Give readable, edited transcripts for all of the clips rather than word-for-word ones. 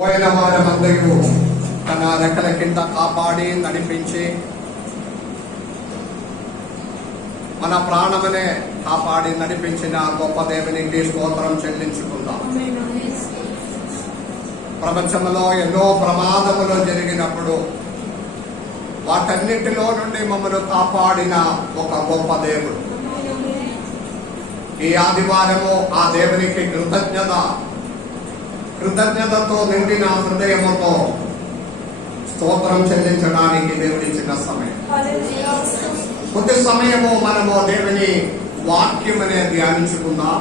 పోయిన వారమందరూ తన రెక్కల కింద కాపాడి నడిపించి మన ప్రాణమనే కాపాడి నడిపించిన గొప్ప దేవునికి స్తోత్రం చెల్లించుకుందాం. ప్రపంచంలో ఎన్నో ప్రమాదములు జరిగినప్పుడు వాటన్నిటిలో నుండి మమ్మల్ని కాపాడిన ఒక గొప్ప దేవుడు. ఈ ఆదివారము ఆ దేవునికి కృతజ్ఞతతో నిండిన హృదయముతో స్తోత్రం చెల్లించడానికి దేవుడిచ్చిన సమయం. కొద్ది సమయము మనము దేవుని వాక్యం అనేది ధ్యానించుకుందాం.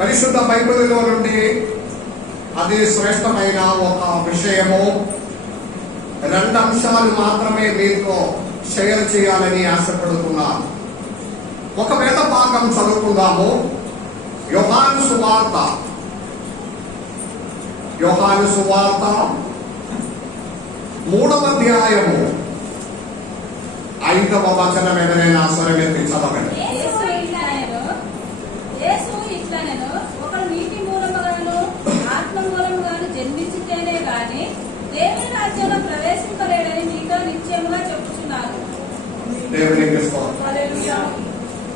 పరిశుద్ధ బైబిల్లో నుండి అది శ్రేష్టమైన ఒక విషయము. 2 అంశాలు మాత్రమే మీతో షేర్ చేయాలని ఆశపడుతున్నాను. ఒక వేద భాగం చదువుకుందాము. యోహాను సువార్త 3వ అధ్యాయము 5వ వచనం. ఎవరైనా స్వరమెత్తి చదవండి. దేవునికి స్తోత్రం.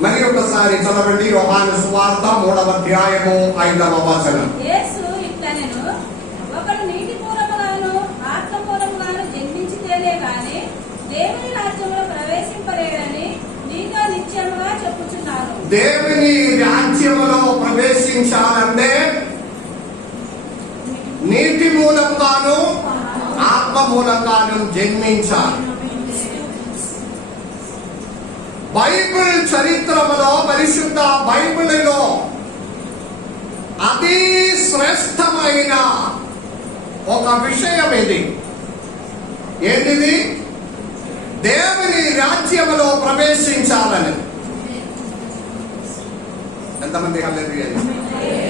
మరి ఒకసారి చదవండి. యోహాను సువార్త 3వ అధ్యాయము 5వ వచనం. దేవుని రాజ్యములో ప్రవేశించాలంటే నీటి మూలంగాను ఆత్మ మూలంగాను జన్మించాలి. బైబిల్ చరిత్రములో, పరిశుద్ధ బైబిల్లో అతి శ్రేష్టమైన ఒక విషయం ఇది. ఏంటిది? దేవుని రాజ్యములో ప్రవేశించాలని. ఎంతమంది హల్లెలూయా?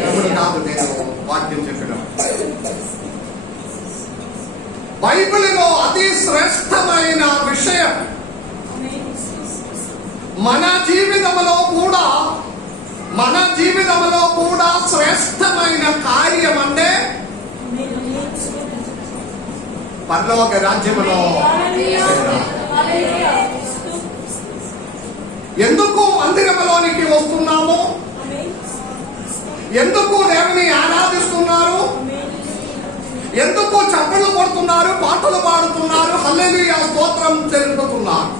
ఎప్పుడు కాదు నేను వాక్యం చెప్పిన. బైబిల్లో అతి శ్రేష్టమైన విషయం. మన జీవితంలో కూడా శ్రేష్టమైన కార్యం అంటే పరలోక రాజ్యములో. ఎందుకు మందిరములోనికి వస్తున్నాము? ఎందుకు దేవుని ఆరాధిస్తున్నారు? ఎందుకు చప్పట్లు కొడుతున్నారు, పాటలు పాడుతున్నారు, హల్లెలూయా స్తోత్రం తెలుపుతున్నారు?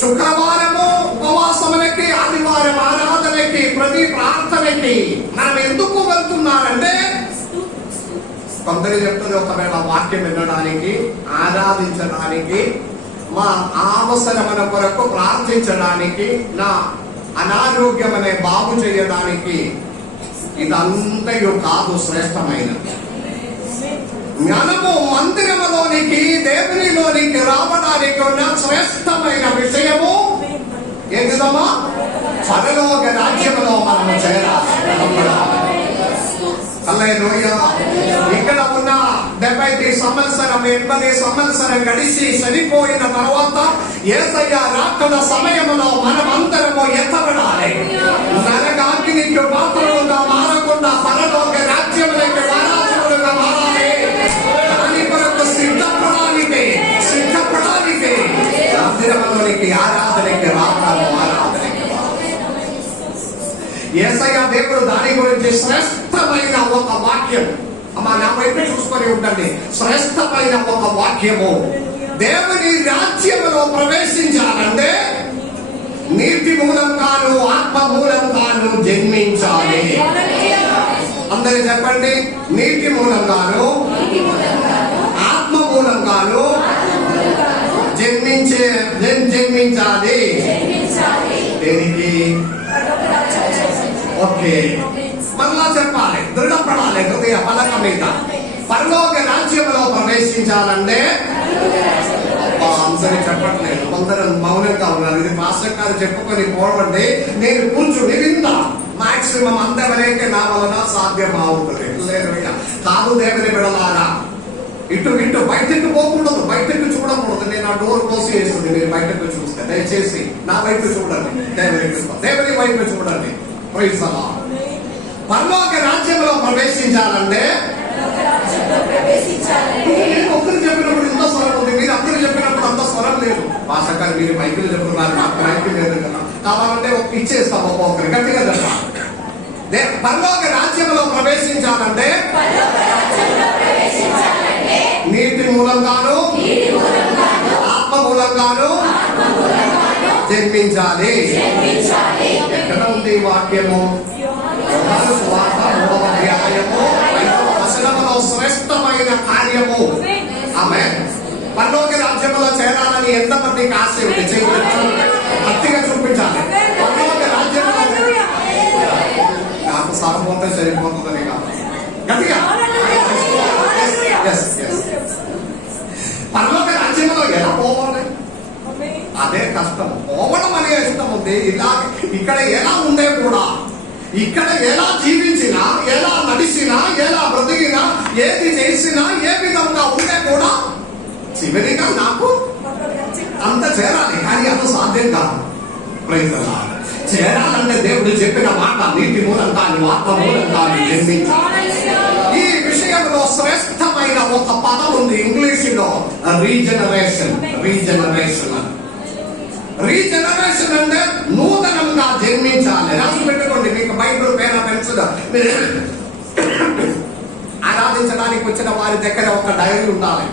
శుక్రవారము ఉపవాసములకి, ఆదివారం ఆరాధనకి, ప్రతి ప్రార్థనకి మనం ఎందుకు వెళ్తున్నారంటే, కొందరు చెప్తుంది ఒకవేళ వాక్యం వినడానికి, ఆరాధించడానికి, మా అవసరమైన కొరకు ప్రార్థించడానికి, నా అనారోగ్యం అనే బాగు చేయడానికి. ఇదంతయు కాదు శ్రేష్టమైన. మనము మందిరములోనికి, దేవునిలోనికి రావడానికి ఉన్న శ్రేష్టమైన విషయము ఏంటిదమ్మా? పరలోక రాజ్యములో మనము చేరాలి. హల్లెలూయా. ఇక్కడ ఉన్న 70 సంవత్సరం 80 సంవత్సరం గడిచి చనిపోయిన తర్వాత యేసయ్య రాకడ సమయములో మనమందరము ఎత్తబడాలి. నరకాగ్నికి పాత్రలుగా మారకుండా పరలోక రాజ్యములకు వారసులుగా మారాలి. దాని కొరకు సిద్ధపడాలి. మందిరములోనికి, ఆరాధనకి రావాలి. యేసయ్య దేవుడు దాని గురించి శ్రేష్టమైన ఒక వాక్యం. అమ్మా, నా వైపు చూసుకొని ఉండండి. శ్రేష్టమైన ఒక వాక్యము. దేవుని రాజ్యములో ప్రవేశించాలంటే నీటి మూలంగాను ఆత్మ మూలంగాను జన్మించాలి. అందరూ చెప్పండి. నీటి మూలంగాను ఆత్మ మూలంగాను జన్మించాలి. దేనికి? ఓకే, మళ్ళా చెప్పాలి. దృఢపడాలి హృదయ పలక మీద. పరలోక రాజ్యంలో ప్రవేశించాలంటే అందరూ చెప్పట్లేదు, కొందరు మౌనంగా ఉన్నారు. ఇది మాస్టర్ గారు చెప్పుకొని పోవండి, నేను కూర్చుని విందా. మాక్సిమం అంతవరకే నా వలన సాధ్యం అవుతుంది. కాదు దేవుని బిడ్డలారా, ఇటు బయటకు పోకూడదు, బయటకు చూడకూడదు. నేను ఆ డోర్ క్లోజ్ చేస్తుంది. మీరు బయటకు చూస్తే దయచేసి నా వైపు చూడండి. దేవుని వైపు చూడండి. Praise the lord. పరలోక రాజ్యంలో ప్రవేశించాలంటే నేను ఒక్కరు చెప్పినప్పుడు ఇంత స్వరం ఉంది, మీరు అందరూ చెప్పినప్పుడు అంత స్వరం లేదు. భాషకారు మీరు మైకులు చెప్తున్నారు, నాకు మైకులు లేదు కదా. కావాలంటే ఇచ్చేస్తాం ఒక్కొక్కరు గట్టిగా చెప్పాలి. పరలోక రాజ్యంలో ప్రవేశించాలంటే నీటి మూలంగాను ఆత్మ మూలంగాను జన్మించాలి. ఎక్కడ ఉంది ఈ వాక్యము? యోహాను సువార్త 3వ అధ్యాయము 5వ వచనములో శ్రేష్టమైన కార్యము. ఆమేన్. పరలోక రాజ్యంలో చేరాలని ఎంతమందికి ఆశ ఉంది? గట్టిగా చూపించాలి. పరలోక రాజ్యంలో నాకు సారపోతే సరిపోతుందని కాదు, గట్టిగా. పరలోక రాజ్యంలో ఎలా పోవాలి? అదే కష్టం. పోవడం అనే ఇష్టం ఉంది. ఇలా ఇక్కడ ఎలా ఉండే కూడా, ఇక్కడ ఎలా జీవించినా, ఎలా నడిచినా, ఎలా బ్రతికినా, ఏది చేసినా, ఏ విధంగా ఉంటే కూడా చివరిగా నాకు అంత చేరాలి. కానీ అది సాధ్యం కాదు. Praise the Lord. చేరాలంటే దేవుడు చెప్పిన మాట నీటి మూలంగా ఆత్మ మూలంగా జన్మించాలి. ఈ విషయంలో శ్రేష్టమైన ఒక పదం ఉంది ఇంగ్లీషులో, రీజనరేషన్. రీజనరేషన్ అంటే నూతనంగా జన్మించాలి. రాసి పెట్టుకోండి, మీకు బైబిల్ పేర పెన్సిల్. ఆరాధించడానికి వచ్చిన వారి దగ్గర ఒక డైరీ ఉండాలి.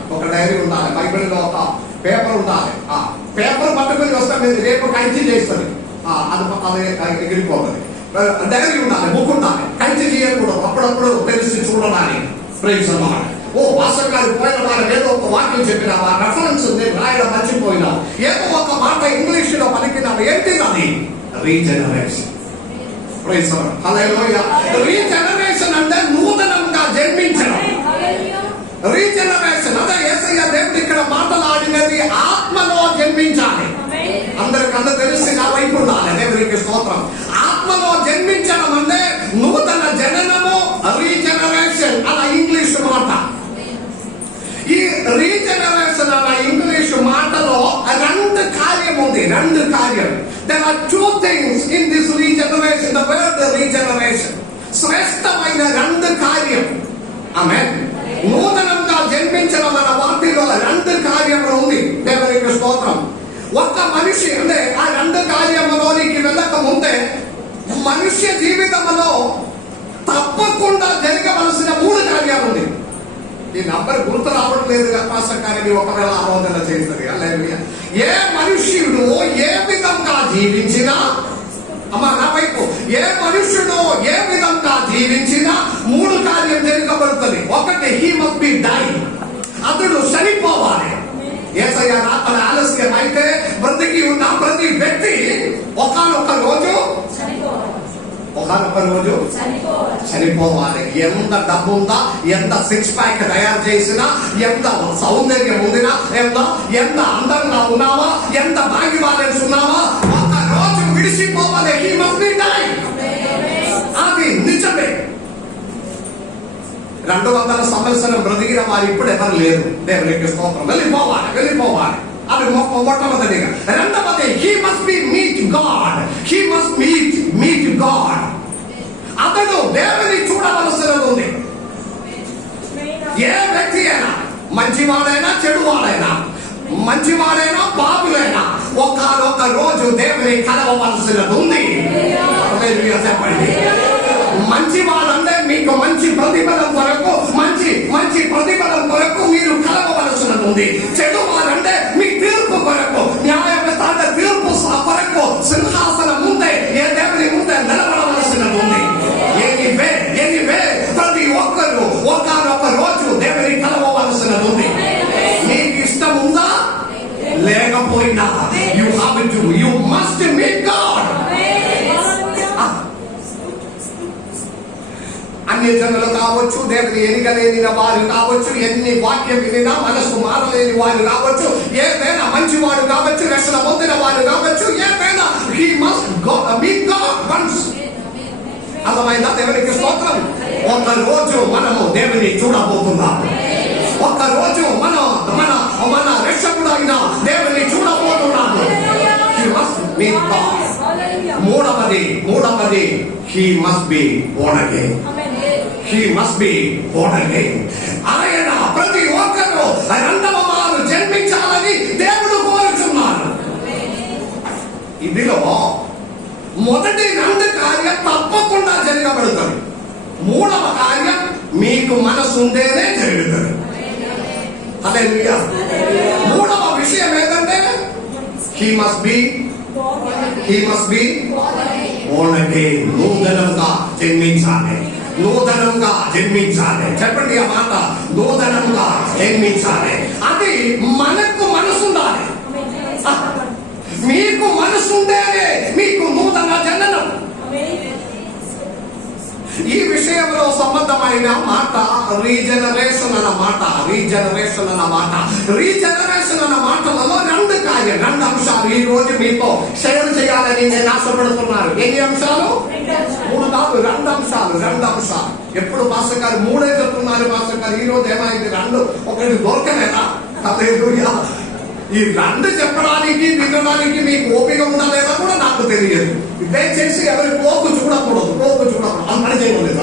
బైబిల్లో ఒక పేపర్ ఉండాలి. ఆ పేపర్ పట్టుకుని వస్తే మీరు రేపు కంచి చేస్తుంది, అది ఎగిరిపోతుంది. డైరీ ఉండాలి, బుక్ ఉండాలి. కంచి చేయకూడదు, అప్పుడప్పుడు తెలిసి చూడడానికి. Praise the lord. ఓ వాసవ్ గారు పోయిన వారు ఏదో ఒక వాక్యం చెప్పినావా, రెఫరెన్స్ నేను రాయడం మర్చిపోయినా, ఏదో ఒక మాట ఇంగ్లీష్ లో పలికినావు, ఏంటి అది? Regeneration. Praise the Lord. Hallelujah. Regeneration అంటే నూతనంగా జన్మించడం. రీజనరేషన్ అదే యేసయ్య దేవుడు ఇక్కడ మాట్లాడినది, ఆత్మలో జన్మించాలి. అందరికన్నా తెలిసి నా వైపు ఉండాలి. దేవునికి స్తోత్రం. ఆత్మలో జన్మించడం అంటే నూతన జననము, రీజనరేషన్ అలా ఇంగ్లీష్ మాట. ఈ రీజనరేషన్ అన్న ఇంగ్లీష్ మాటలో రెండు కార్యం ఉంది. There are two things in this regeneration, the word regeneration. శ్రేష్టమైన రెండు కార్యం. ఆమేన్. నూతనంగా జన్మించడం అన్న వాటిలో రెండు కార్యములు ఉంది. దేవునికి స్తోత్రం. ఒక్క మనిషి అంటే ఆ రెండు కార్యములోనికి వెళ్ళక ముందే మనుష్య జీవితంలో తప్పకుండా జరగవలసిన 3 కార్యాలు ఉంది. ఈ నంబర్ గుర్తు రావట్లేదు కానీ ఒకవేళ ఆలోచన చేస్తుంది. హల్లెలూయా. ఏ మనుష్యుడు ఏ విధంగా జీవించినా, అమ్మా నా వైపు, ఏ మనుష్యుడు ఏ విధంగా జీవించినా 3 కార్యం జరగబడుతుంది. ఒకటి, హీ మస్ట్ బి డై. అతడు చనిపోవాలి. యేసయ్య రాకడ ఆలస్యం అయితే బ్రతికి ఉన్న ప్రతి వ్యక్తి ఒకానొక రోజు చనిపోవాలి. ఎంత డబ్బు ఉందా, ఎంత 6 ప్యాక్ తయారు చేసినా, ఎంత సౌందర్యం ఉందినా, ఎంత అందంగా ఉన్నావా, ఎంత భాగ్యవాలెన్స్ ఉన్నావా, ఒక రోజు విడిచిపోవాలి. He must be die. అది నిజమే. 200 సంవత్సరం బ్రతికిన వారు ఇప్పుడు ఎవరు లేరు. దేవునికి స్తోత్రం. వెళ్ళిపోవాలి. అది మొట్టమొదటిగా. రెండవది, he must be meet God. He must meet God. అతడు దేవుని చూడవలసినది ఉంది. ఏ వ్యక్తి అయినా, మంచివాడైనా చెడువాడైనా, మంచివాడైనా పాపులైనా ఒక్క రోజు దేవుని కలవవలసినది ఉంది. చెప్పండి. మంచివాడంటే మీకు మంచి ప్రతిఫలం కొరకు, మంచి ప్రతిఫలం కొరకు మీరు కలవవలసినది ఉంది. చెడువాడంటే మీ తీర్పు కొరకు, న్యాయస్థాన తీర్పు కొరకు సింహాసనం ముందే, ఏ దేవుని ముందే నిలబడవలసినది ఉంది. ఎనివే ప్రతి ఒక్కరు ఒక్క రోజు దేవుని కలవవలసినది ఉంది. మీకు ఇష్టం ఉందా లేకపోయినా, you must meet God. అన్య జనులు కావచ్చు, దేవుని ఎన్నికలేని వారు కావచ్చు, ఎన్ని వాక్యం వినినా మనసు మారలేని వారు కావచ్చు, ఏదైనా మంచివాడు కావచ్చు, రక్షణ పొందిన వారు కావచ్చు, ఏదైనా he must meet God once. అర్థమైందా? దేవునికి స్తోత్రం. ఒక రోజు మనము దేవుని చూడబోతున్నాం. ఒక రోజు మన రక్షకుడు అయిన దేవుని చూడబోతున్నాము. He must meet God. మూడవది he must be born again. He must be born again. ఆయన ప్రతి ఒక్కరూ రెండవ మారు జన్మించాలని దేవుడు కోరుచున్నాడు. ఇదిలో మొదటి 2 కార్యం తప్పకుండా జరగబడుతుంది. మూడవ కార్యం మీకు మనసు ఉంటేనే జరుగుతుంది. హల్లెలూయా. మూడవ విషయం ఏంటంటే he must be born again. నూతనంగా జన్మించాలి. చెప్పండి ఆ మాట, నూతనంగా జన్మించాలి. అది మనకు మనసు ఉండాలి. మీకు మనసు ఉంటేనే మీకు నూతన జననం. ఈ విషయంలో సంబంధమైన మాట రీజనరేషన్ అన్న మాటలలో 2 కార్యం, 2 అంశాలు ఈ రోజు మీతో షేర్ చేయాలని నేను ఆశపడుతున్నాను. ఎన్ని అంశాలు? 3 కాదు, 2 అంశాలు. ఎప్పుడు మాస్టర్ గారు 3 చెప్తున్నారు. మాస్టర్ గారు ఈ రోజు ఏమైంది? 2 ఒకటి దొరకలేదా? హల్లెలూయా. ఈ 2 చెప్పడానికి వినడానికి మీకు ఓపిక ఉందా లేదా కూడా నాకు తెలియదు. దయచేసి ఎవరి పోకు చూడకూడదు. అమ్మని చేయలేదు,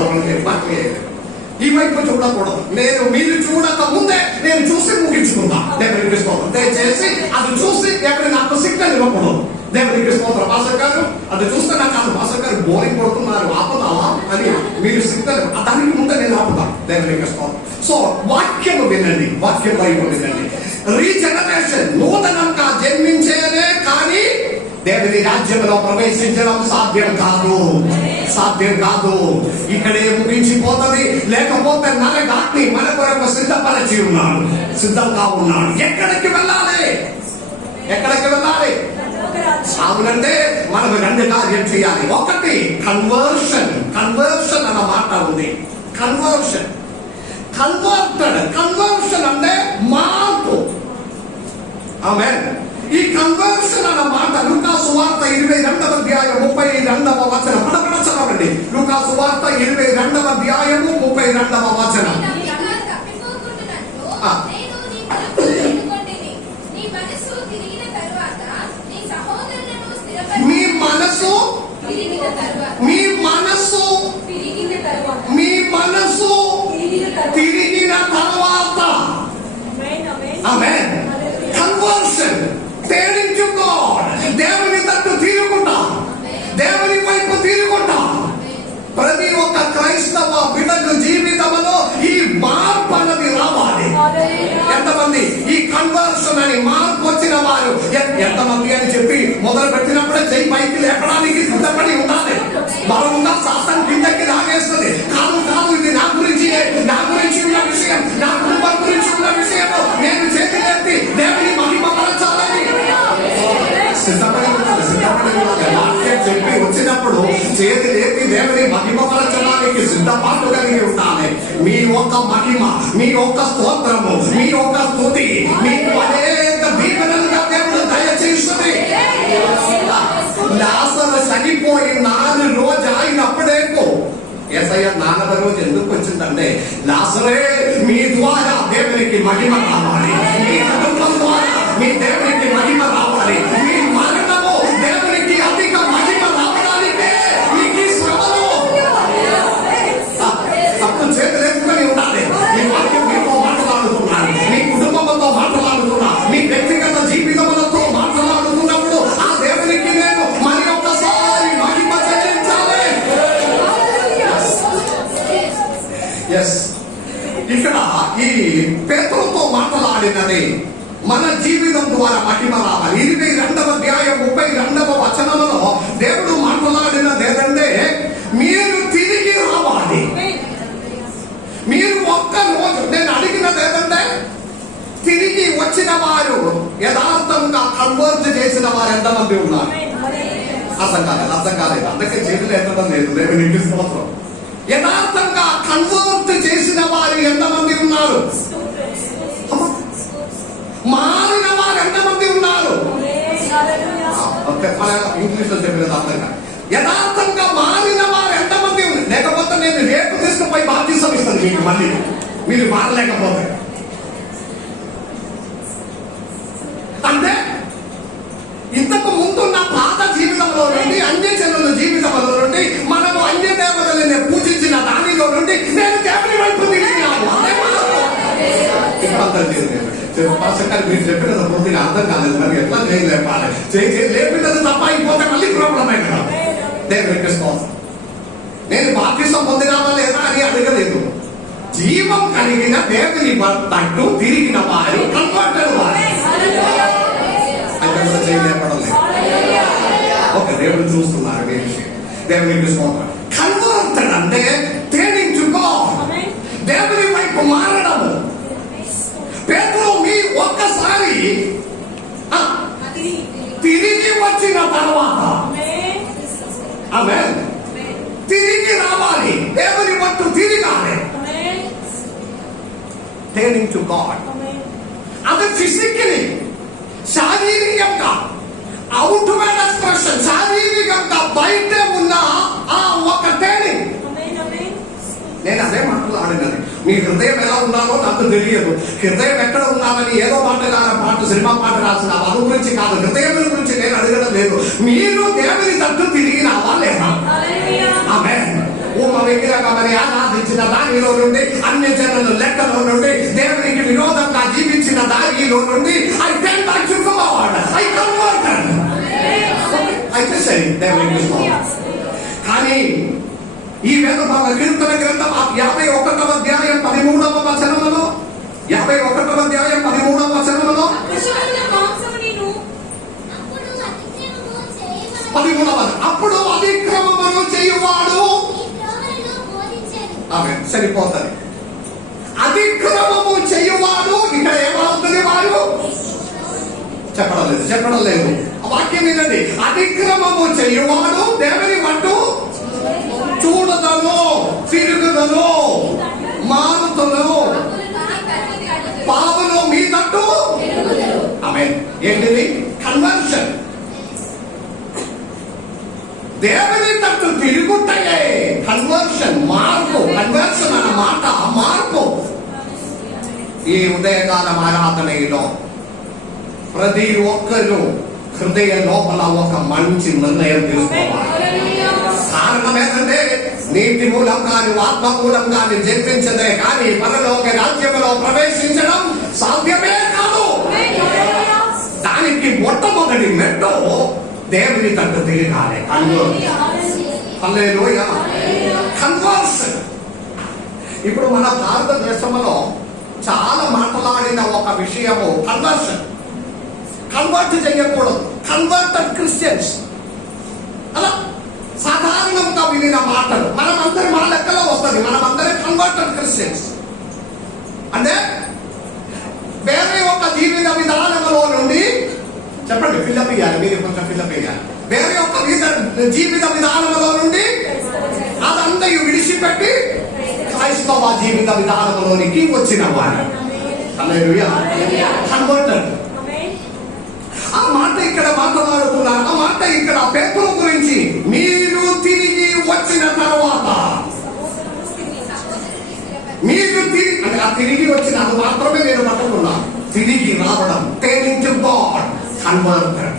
ఈ వైపు చూడకూడదు. మీరు చూడక ముందే నేను చూసి ముగించుకుందా. దేవునికి స్తోత్రం. దయచేసి అది చూసి ఎవరి నాకు సిగ్నల్ ఇవ్వకూడదు. దేవునికి స్తోత్రం. మాస్టర్ గారు అది చూస్తే నాకు కాదు, మాస్టర్ గారు బోరింగ్ కొడుతున్నారు, ఆపుతావా అని మీరు సిగ్నల్, దానికి ముందే నేను ఆపుతాను. దేవునికి స్తోత్రం. సో వాక్యం వినండి. రీజనరేషన్, నూతనంగా జన్మించేదే కానీ దేవుని రాజ్యంలో ప్రవేశించడం సాధ్యం కాదు. ఇక్కడే ముగించిపోతుంది. లేకపోతే నరగాన్ని మన కొరకు సిద్ధంగా ఉన్నాడు. ఎక్కడికి వెళ్ళాలి? అవునంటే మనం 2 కార్యం చేయాలి. ఒకటి కన్వర్షన్ అన్న మాట ఉంది. కన్వర్షన్ అంటే మార్పు. ఆమేన్. ఈ కన్వర్షన్ అన్న మాట లూకా సువార్త 22వ అధ్యాయం 32వ వచనం. చదవండి. లూకా సువార్త 22వ అధ్యాయం 32వ వచనం. మీ మనసు తిరిగిన తర్వాత ఆమేన్. Conversion, turning to God. దేవుని తట్టు తిరుగుకుంటా, దేవుని వైపు తిరుగుకుంటా. ప్రతి ఒక్క క్రైస్తవ బిడ్డల జీవితంలో ఈ మార్పు అన్నది రావాలి. ఎంతమంది ఈ కన్వర్షన్ అని మార్పు వచ్చిన వారు ఎంతమంది అని చెప్పి మొదలు పెట్టినప్పుడే చెయ్యి పైకి లేపడానికి సిద్ధపడి ఉండాలి. బలముగా శాస్త్రం కిందకి లాగేస్తుంది. కాదు ఇది నా గురించి ఉన్న విషయం, నా కుటుంబం గురించి ఉన్న విషయం. నేను చేతులెత్తి దేవుని మహిమపరచాలని సిద్ధపడి ఉండాలి. వాక్యం చెప్పి వచ్చినప్పుడు చేతులెత్తి దేవుని మహిమపరచడానికి సిద్ధపాటు కలిగి ఉండాలి. మీ ఒక్క మహిమ, మీ ఒక్క స్తోత్రము, మీ ఒక్క స్తుతి మీకు అనేక దీవెనలుగా దేవుడు దయచేస్తుంది. లాజరు చనిపోయి 4 రోజు అయినప్పుడేకో యేసయ్య 4వ రోజు ఎందుకు వచ్చిందంటే, లాజరే మీ ద్వారా దేవునికి మహిమ రావాలి, మీ కుటుంబం ద్వారా మీ దేవునికి మహిమ రావాలి, మీ మరణము దేవునికి అధిక మహిమ రావడానికే మీకు ఈ శ్రమలు. అప్పుడు చేతులెత్తుకొని ఉండాలి. మీ వాక్యం మీతో మాట్లాడుతున్నాను, మీ కుటుంబంతో మాట్లాడుతున్నా, మీ వ్యక్తిగత జీవితములతో మాట్లాడుతున్నప్పుడు ఆ దేవునికి నేను మరి ఒక్కసారి మహిమ చెల్లించాలి. ఇక్కడ ఈ పేతురుతో మాట్లాడినది మన జీవితం ద్వారా మహిమ రావాలి. 22వ అధ్యాయం 32వ వచనంలో దేవుడు మాట్లాడినది ఏంటంటే, మీరు తిరిగి రావాలి. మీరు ఒక్క రోజు, నేను అడిగినది ఏంటంటే, తిరిగి వచ్చిన వారు యథార్థంగా కన్వర్ట్ చేసిన వారు ఎంతమంది ఉన్నారు? అర్థం కాలేదు. అందుకే చేతులు ఎంతమంది లేదు. దేవునికి స్తోత్రం. యథార్థంగా కన్వర్ట్ చేసిన వారు ఎంతమంది ఉన్నారు? మారిన వారు ఎంతమంది ఉన్నారు? ఇంగ్లీష్ లో చెప్పినది అర్థంగా. యథార్థంగా మారిన వారు ఎంతమంది ఉన్నారు? లేకపోతే నేను రేపు తీసుకుపోయి బాప్తిసం ఇస్తాను మీకు, మళ్ళీ మీరు మారలేకపోతే. అంటే ఇంతకు ముందు నా పాత జీవితంలో నుండి అన్యజనుల అర్థం చేయలేదు. పాస్టర్ గారు మీరు చెప్పినది పూర్తిగా అర్థం కాలేదు, మరి ఎట్లా చేయలేపాలి, లేపినది తప్ప అయిపోతే మళ్ళీ ప్రాబ్లం అయినా. దేవునికి స్తోత్రం. నేను బాప్తిసం పొందినావా లేదా అని అడగలేదు. జీవం కలిగిన దేవుని తట్టు తిరిగిన వారు కన్వర్టెడ్ వారు అయితే కూడా చేయలేపడం లేదు. ఓకే, దేవుడు చూస్తున్నారు మీ విషయం. దేవునికి స్తోత్రం. కన్వర్టెడ్ అంటే టర్నింగ్ టు గాడ్, దేవుని వైపు మారడము. పేతురు మీ ఒక్కసారి తిరిగి వచ్చిన తర్వాత ఆమేన్ తిరిగి రావాలి, దేవుని పట్టు తిరగాలి. టర్నింగ్ టు గాడ్ అది ఫిజికలీ, శారీరకంగా అవుట్వర్డ్ ఎక్స్ప్రెషన్, శారీరకంగా బయట ఉన్న ఆ ఒక టర్నింగ్. నేను అదే మాట్లాడినది. మీ హృదయం ఎలా ఉన్నానో నాకు తెలియదు. హృదయం ఎక్కడ ఉన్నామని ఏదో పాట సినిమా పాట రాసిన అది గురించి కాదు, హృదయం గురించి నేను అడగడం లేదు. మీరు దేవుని తట్టు తిరిగినావా లేదా? ఆమేన్. విగ్రహమని ఆరాధించిన దానిలో నుండి, అన్య జనుల లెక్కలో నుండి, దేవునికి విరోధంగా జీవించిన దానిలో నుండి I turn back to God, I converted. అయితే సరే, దేవునికి స్తోత్రం. కానీ ఈ వేదభాగ కీర్తన గ్రంథం 51వ అధ్యాయం 13వ వచనములో 51వ అధ్యాయం 13వ వచనములో 13వ అప్పుడు అతిక్రమమును చేయువాడు సరిపోతుంది. అతిక్రమము చేయువాడు ఇక్కడ ఏమవుతుంది? వాడు చెప్పడం లేదు. వాక్యం వినండి. అతిక్రమము చేయువాడు దేవుని మట్టు చూడదను, తిరుగుదను, మారుతును, పావులు మీ తట్టు. ఆమేన్. ఏంటిది? కన్వర్షన్. దేవుని తట్టు తిరుగుతాయే కన్వర్షన్, మార్పు. కన్వర్షన్ అన్న మాట మార్పు. ఈ ఉదయకాలం ఆరాధనలో ప్రతి ఒక్కరూ హృదయ లోపల ఒక మంచి నిర్ణయం తీసుకోవాలి. కారణం ఏంటంటే నీటి మూలం కానీ ఆత్మ మూలం కానీ జన్మించదే కానీ పరలోక రాజ్యంలో ప్రవేశించడం సాధ్యమే కాదు. దానికి మొట్టమొదటి మెట్టు దేవుని తట్టు తిరగాలి. హల్లెలూయా. కన్వర్షన్. ఇప్పుడు మన భారతదేశంలో చాలా మాట్లాడిన ఒక విషయము కన్వర్షన్. కన్వర్ట్ చేయకూడదు. కన్వర్టెడ్ క్రిస్టియన్స్ అలా సాధారణంగా వినిన మాటలు మనమందరి మన లెక్కలో వస్తుంది. మనమందరం కన్వర్టెడ్ క్రిస్టియన్స్ అంటే వేరే ఒక జీవిత విధానంలో నుండి చెప్పండి, ఫిల్లప్ ఇయ్యాలి, మీరు కొంచెం ఫిల్లప్ ఇయ్యాలి. వేరే ఒక జీవిత విధానంలో నుండి అదంతయు విడిచిపెట్టి క్రైస్తవ జీవిత విధానంలోనికి వచ్చిన వారు. హల్లెలూయా. కన్వర్టెడ్. ఆ మాట ఇక్కడ మాట్లాడుతున్నారు. ఆ మాట ఇక్కడ పేతురు గురించి. మీరు తిరిగి వచ్చిన తర్వాత, మీరు అంటే ఆ తిరిగి వచ్చిన అది మాత్రమే నేను పట్టుకున్నాను. తిరిగి రావడం, టర్నింగ్ టు గాడ్, కన్వర్టెడ్.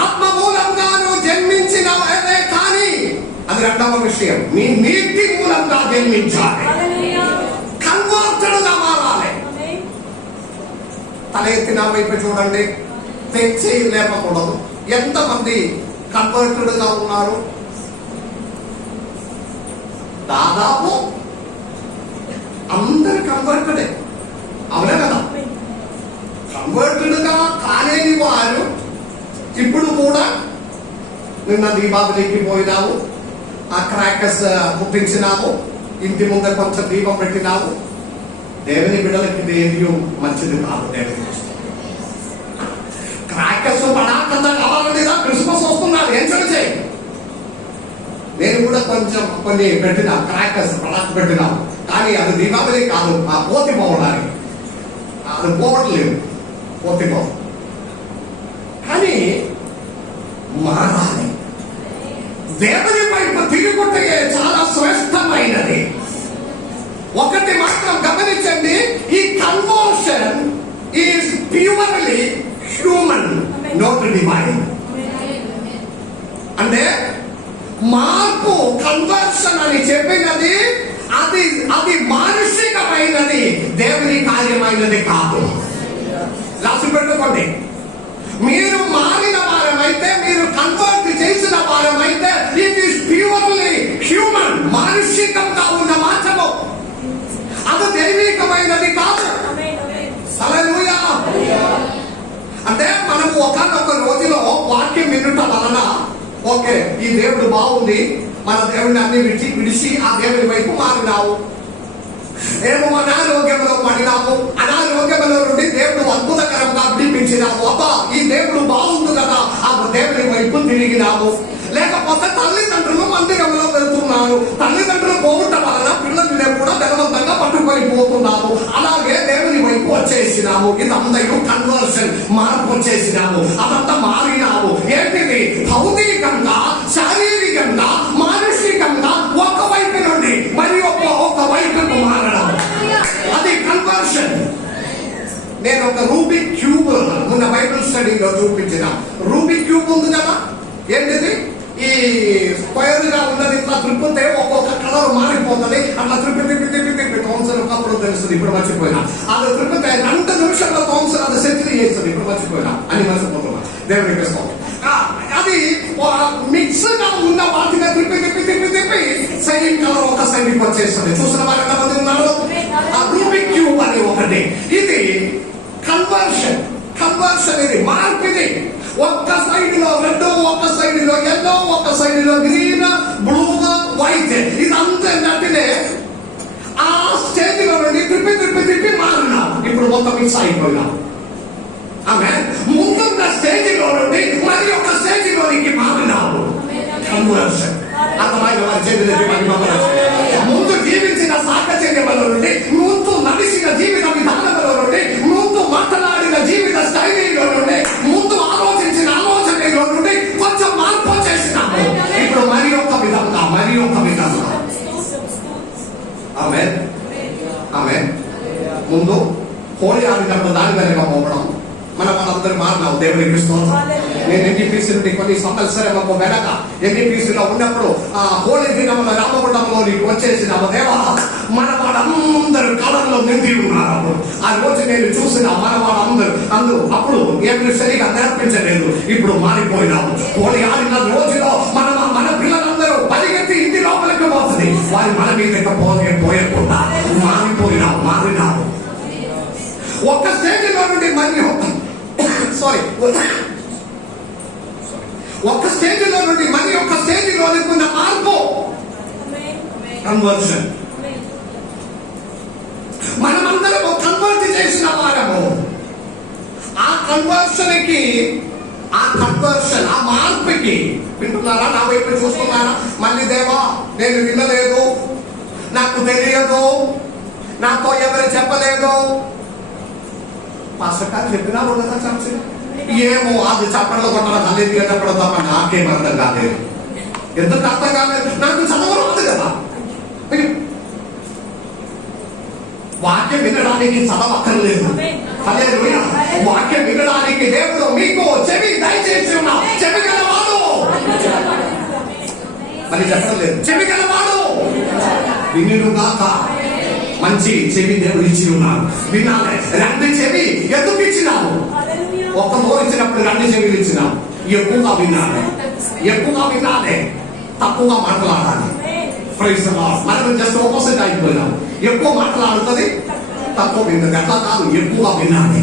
ఆత్మ మూలంగాను జన్మించిన కానీ అది రెండవ విషయం. మీ నీతి మూలంగా జన్మించాలి, కన్వర్టెడ్ గా మారాలి. తల ఎత్తిన వైపు చూడండి, తెచ్చి లేపకూడదు. ఎంతమంది కన్వర్టెడ్ గా ఉన్నారు? దాదాపు అందరు కన్వర్టెడే. అవునే కదా? కన్వర్టెడ్ గా కాలేని వారు ఇప్పుడు కూడా నిన్న దీపావళికి పోయినావు, ఆ క్రాకర్స్ పుట్టించినావు, ఇంటి ముందే కొంచెం దీపం పెట్టినావు. దేవుని బిడ్డలకి దేనియు మంచిది కాదు. దేవుని క్రాకర్స్ పడాకంతా కావాలంటే క్రిస్మస్ వస్తున్నారు, ఎంజాయ్ చేయి. నేను కూడా కొంచెం కొన్ని పెట్టినా, క్రాకర్స్ పడాక పెట్టినా, కానీ అది దీపావళి కాదు, ఆ పోతి పోవడానికి. అది పోవట్లేదు, పోతి పోవ. కానీ మారాలి. దేవుని వైపు తిరుగుటే చాలా శ్రేష్టమైనది. ఒకటి మాత్రం గమనించండి, ఈ conversion is purely human, not divine. అంటే మార్పు, కన్వర్షన్ అని చెప్పినది అది మానసికమైనది, వాక్యం వినుట వలన ఓకే ఈ దేవుడు బాగుంది, మన దేవుడిని అన్ని విడిచి ఆ దేవుడి వైపు మారినావు. ఏమో అనారోగ్యంలో పడినాము, అనారోగ్యంలో నుండి దేవుడు అద్భుతకరంగా విడిపించినావు. అబ్బా ఈ దేవుడు బాగుంది కదా, ఆ దేవుడి వైపు తిరిగినావు. లేకపోతే తల్లిదండ్రులు మందిరంలో వెళ్తున్నారు, తల్లిదండ్రులు పోవటం వలన పిల్లలు కూడా బలవంతంగా పట్టుకొని పోతున్నాము. అలాగే దేవుని వైపు వచ్చేసినాము. ఇదంతయు కన్వర్షన్, మార్పు వచ్చేసినాము. అదంతా మారినాము. ఏంటిది? భౌతికంగా, శారీరకంగా, మానసికంగా ఒక వైపు నుండి మరి ఒక వైపుకు మారడం, అది కన్వర్షన్. నేను ఒక రూబిక్ క్యూబ్ మొన్న బైబిల్ స్టడీలో చూపించిన. రూబిక్ క్యూబ్ ఉంది కదా, ఏంటిది? ఈ స్క్వేర్ గా ఉన్నది ఇట్లా త్రిప్పితే ఒక్కొక్క కలర్ మారిపోతుంది. అట్లా త్రిప్పి థామ్సన్ ఒకప్పుడు తెలుస్తుంది, ఇప్పుడు మర్చిపోయినా. అది త్రిప్పితే 2 నిమిషాల్లో థామ్సన్ అది సెంచరీ చేస్తుంది, ఇప్పుడు మర్చిపోయినా అని మర్చిపోతున్నా. దేవుని కృష్ణ అది మిక్స్ గా ఉన్న వాటిగా త్రిప్పి సైన్ కలర్ ఒక సైడ్కి వచ్చేస్తుంది. చూసిన వారు ఎంతమంది ఉన్నారు? ఆ రూబిక్ క్యూబ్ అని ఒకటి. ఇది కన్వర్షన్. కన్వర్షన్ ఇది మార్పిది. ఒక్క సైడ్ లో రెడ్, ఒక సైడ్ లో ఎల్లో, ఒక సైడ్ లో గ్రీన్, బ్లూ, వైట్. ఇదంతా నటినే ఆ స్టేజ్ లో నుండి త్రిప్పి మారినాం. ఇప్పుడు మొత్తం మిక్స్ అయిపోయినాం. ఆమె ముందున్న స్టేజ్ లో నుండి మరి ఒక స్టేజ్ లోనికి మారినాము. కన్వర్షన్. అర్థమైన వారి ముందు జీవించిన సాహచర్యముల నుండి, ముందు నడిచిన జీవిత విధానముల నుండి, ముందు మాట్లాడిన జీవిత శైలిలో నుండి, ముందు ఆలోచించిన ఆలోచనలో నుండి కొంచెం మార్పు చేసినాము. ఇప్పుడు మరి ఒక విధంగా ఆమె ముందు హోళీ ఆడినప్పుడు దాని వెనక పోవడం, మనందరూ మారినాం. దేవుడి క్రిస్తువు. నేను ఎన్టీపీసీ నుండి కొన్ని సంవత్సరాల వెనక ఎన్టీపీసీలో ఉన్నప్పుడు ఆ హోళీ దినముల రామగుండంలో వచ్చేసినాము. దేవా మన వాళ్ళందరూ కళల్లో నిండి ఉన్నారు. ఆ రోజు నేను చూసిన మన వాళ్ళందరూ అప్పుడు ఏమి సరిగా నేర్పించలేదు, ఇప్పుడు మారిపోయినాము. హోళీ ఆడిన రోజులో మన పిల్లలందరూ పరిగెత్తి ఇంటి లోపలికి పోతుంది. వారి మన మీద పోయకుండా మారినాము. ఒక్క స్టేజ్ లో నుండి మరి ఒక స్టేజ్ లో నుండి మరి ఒక స్టేజ్ లోనికి ఉన్న మార్పు కన్వర్షన్. మనమందరము కన్వర్ట్ చేసిన వారము. ఆ కన్వర్షన్ ఆ మార్పుకి వింటున్నారా? నా వైపు చూస్తున్నారా? మళ్ళీ దేవా నేను వినలేదు, నాకు తెలియదు, నాతో ఎవరు చెప్పలేదు. పాస్టర్ గారు చెప్పినారు కదా చర్చ, ఏమో అది చప్పట్లో కొట్టాల తల్లి చెప్పడం తప్ప నాకేం అర్థం కాలేదు. ఎందుకు అర్థం కాలేదు? నాకు చదవరాదు కదా. వాక్యం వినడానికి చదవక్కర్లేదు. వాక్యం వినడానికి దేవుడు మీకు చెవి దయచేసి ఉన్నా. చెవి గలవాడు మరి చెప్పడం లేదు. చెవి గలవాడు వినుడు కాక. మంచి చెవి దేవుడు ఇచ్చి ఉన్నాడు, వినాలి. 2 చెవి ఎందుకు ఇచ్చినావు? ఒక్క నోరు ఇచ్చినప్పుడు 2 చెవిలు ఇచ్చినావు. ఎక్కువగా వినాలి, తక్కువగా మాట్లాడాలి. మనం జస్ట్ ఆపోజిట్ అయిపోయినాం. ఎక్కువ మాట్లాడుతుంది, తక్కువ విన్నది. అట్లా కాదు, ఎక్కువ వినాలి.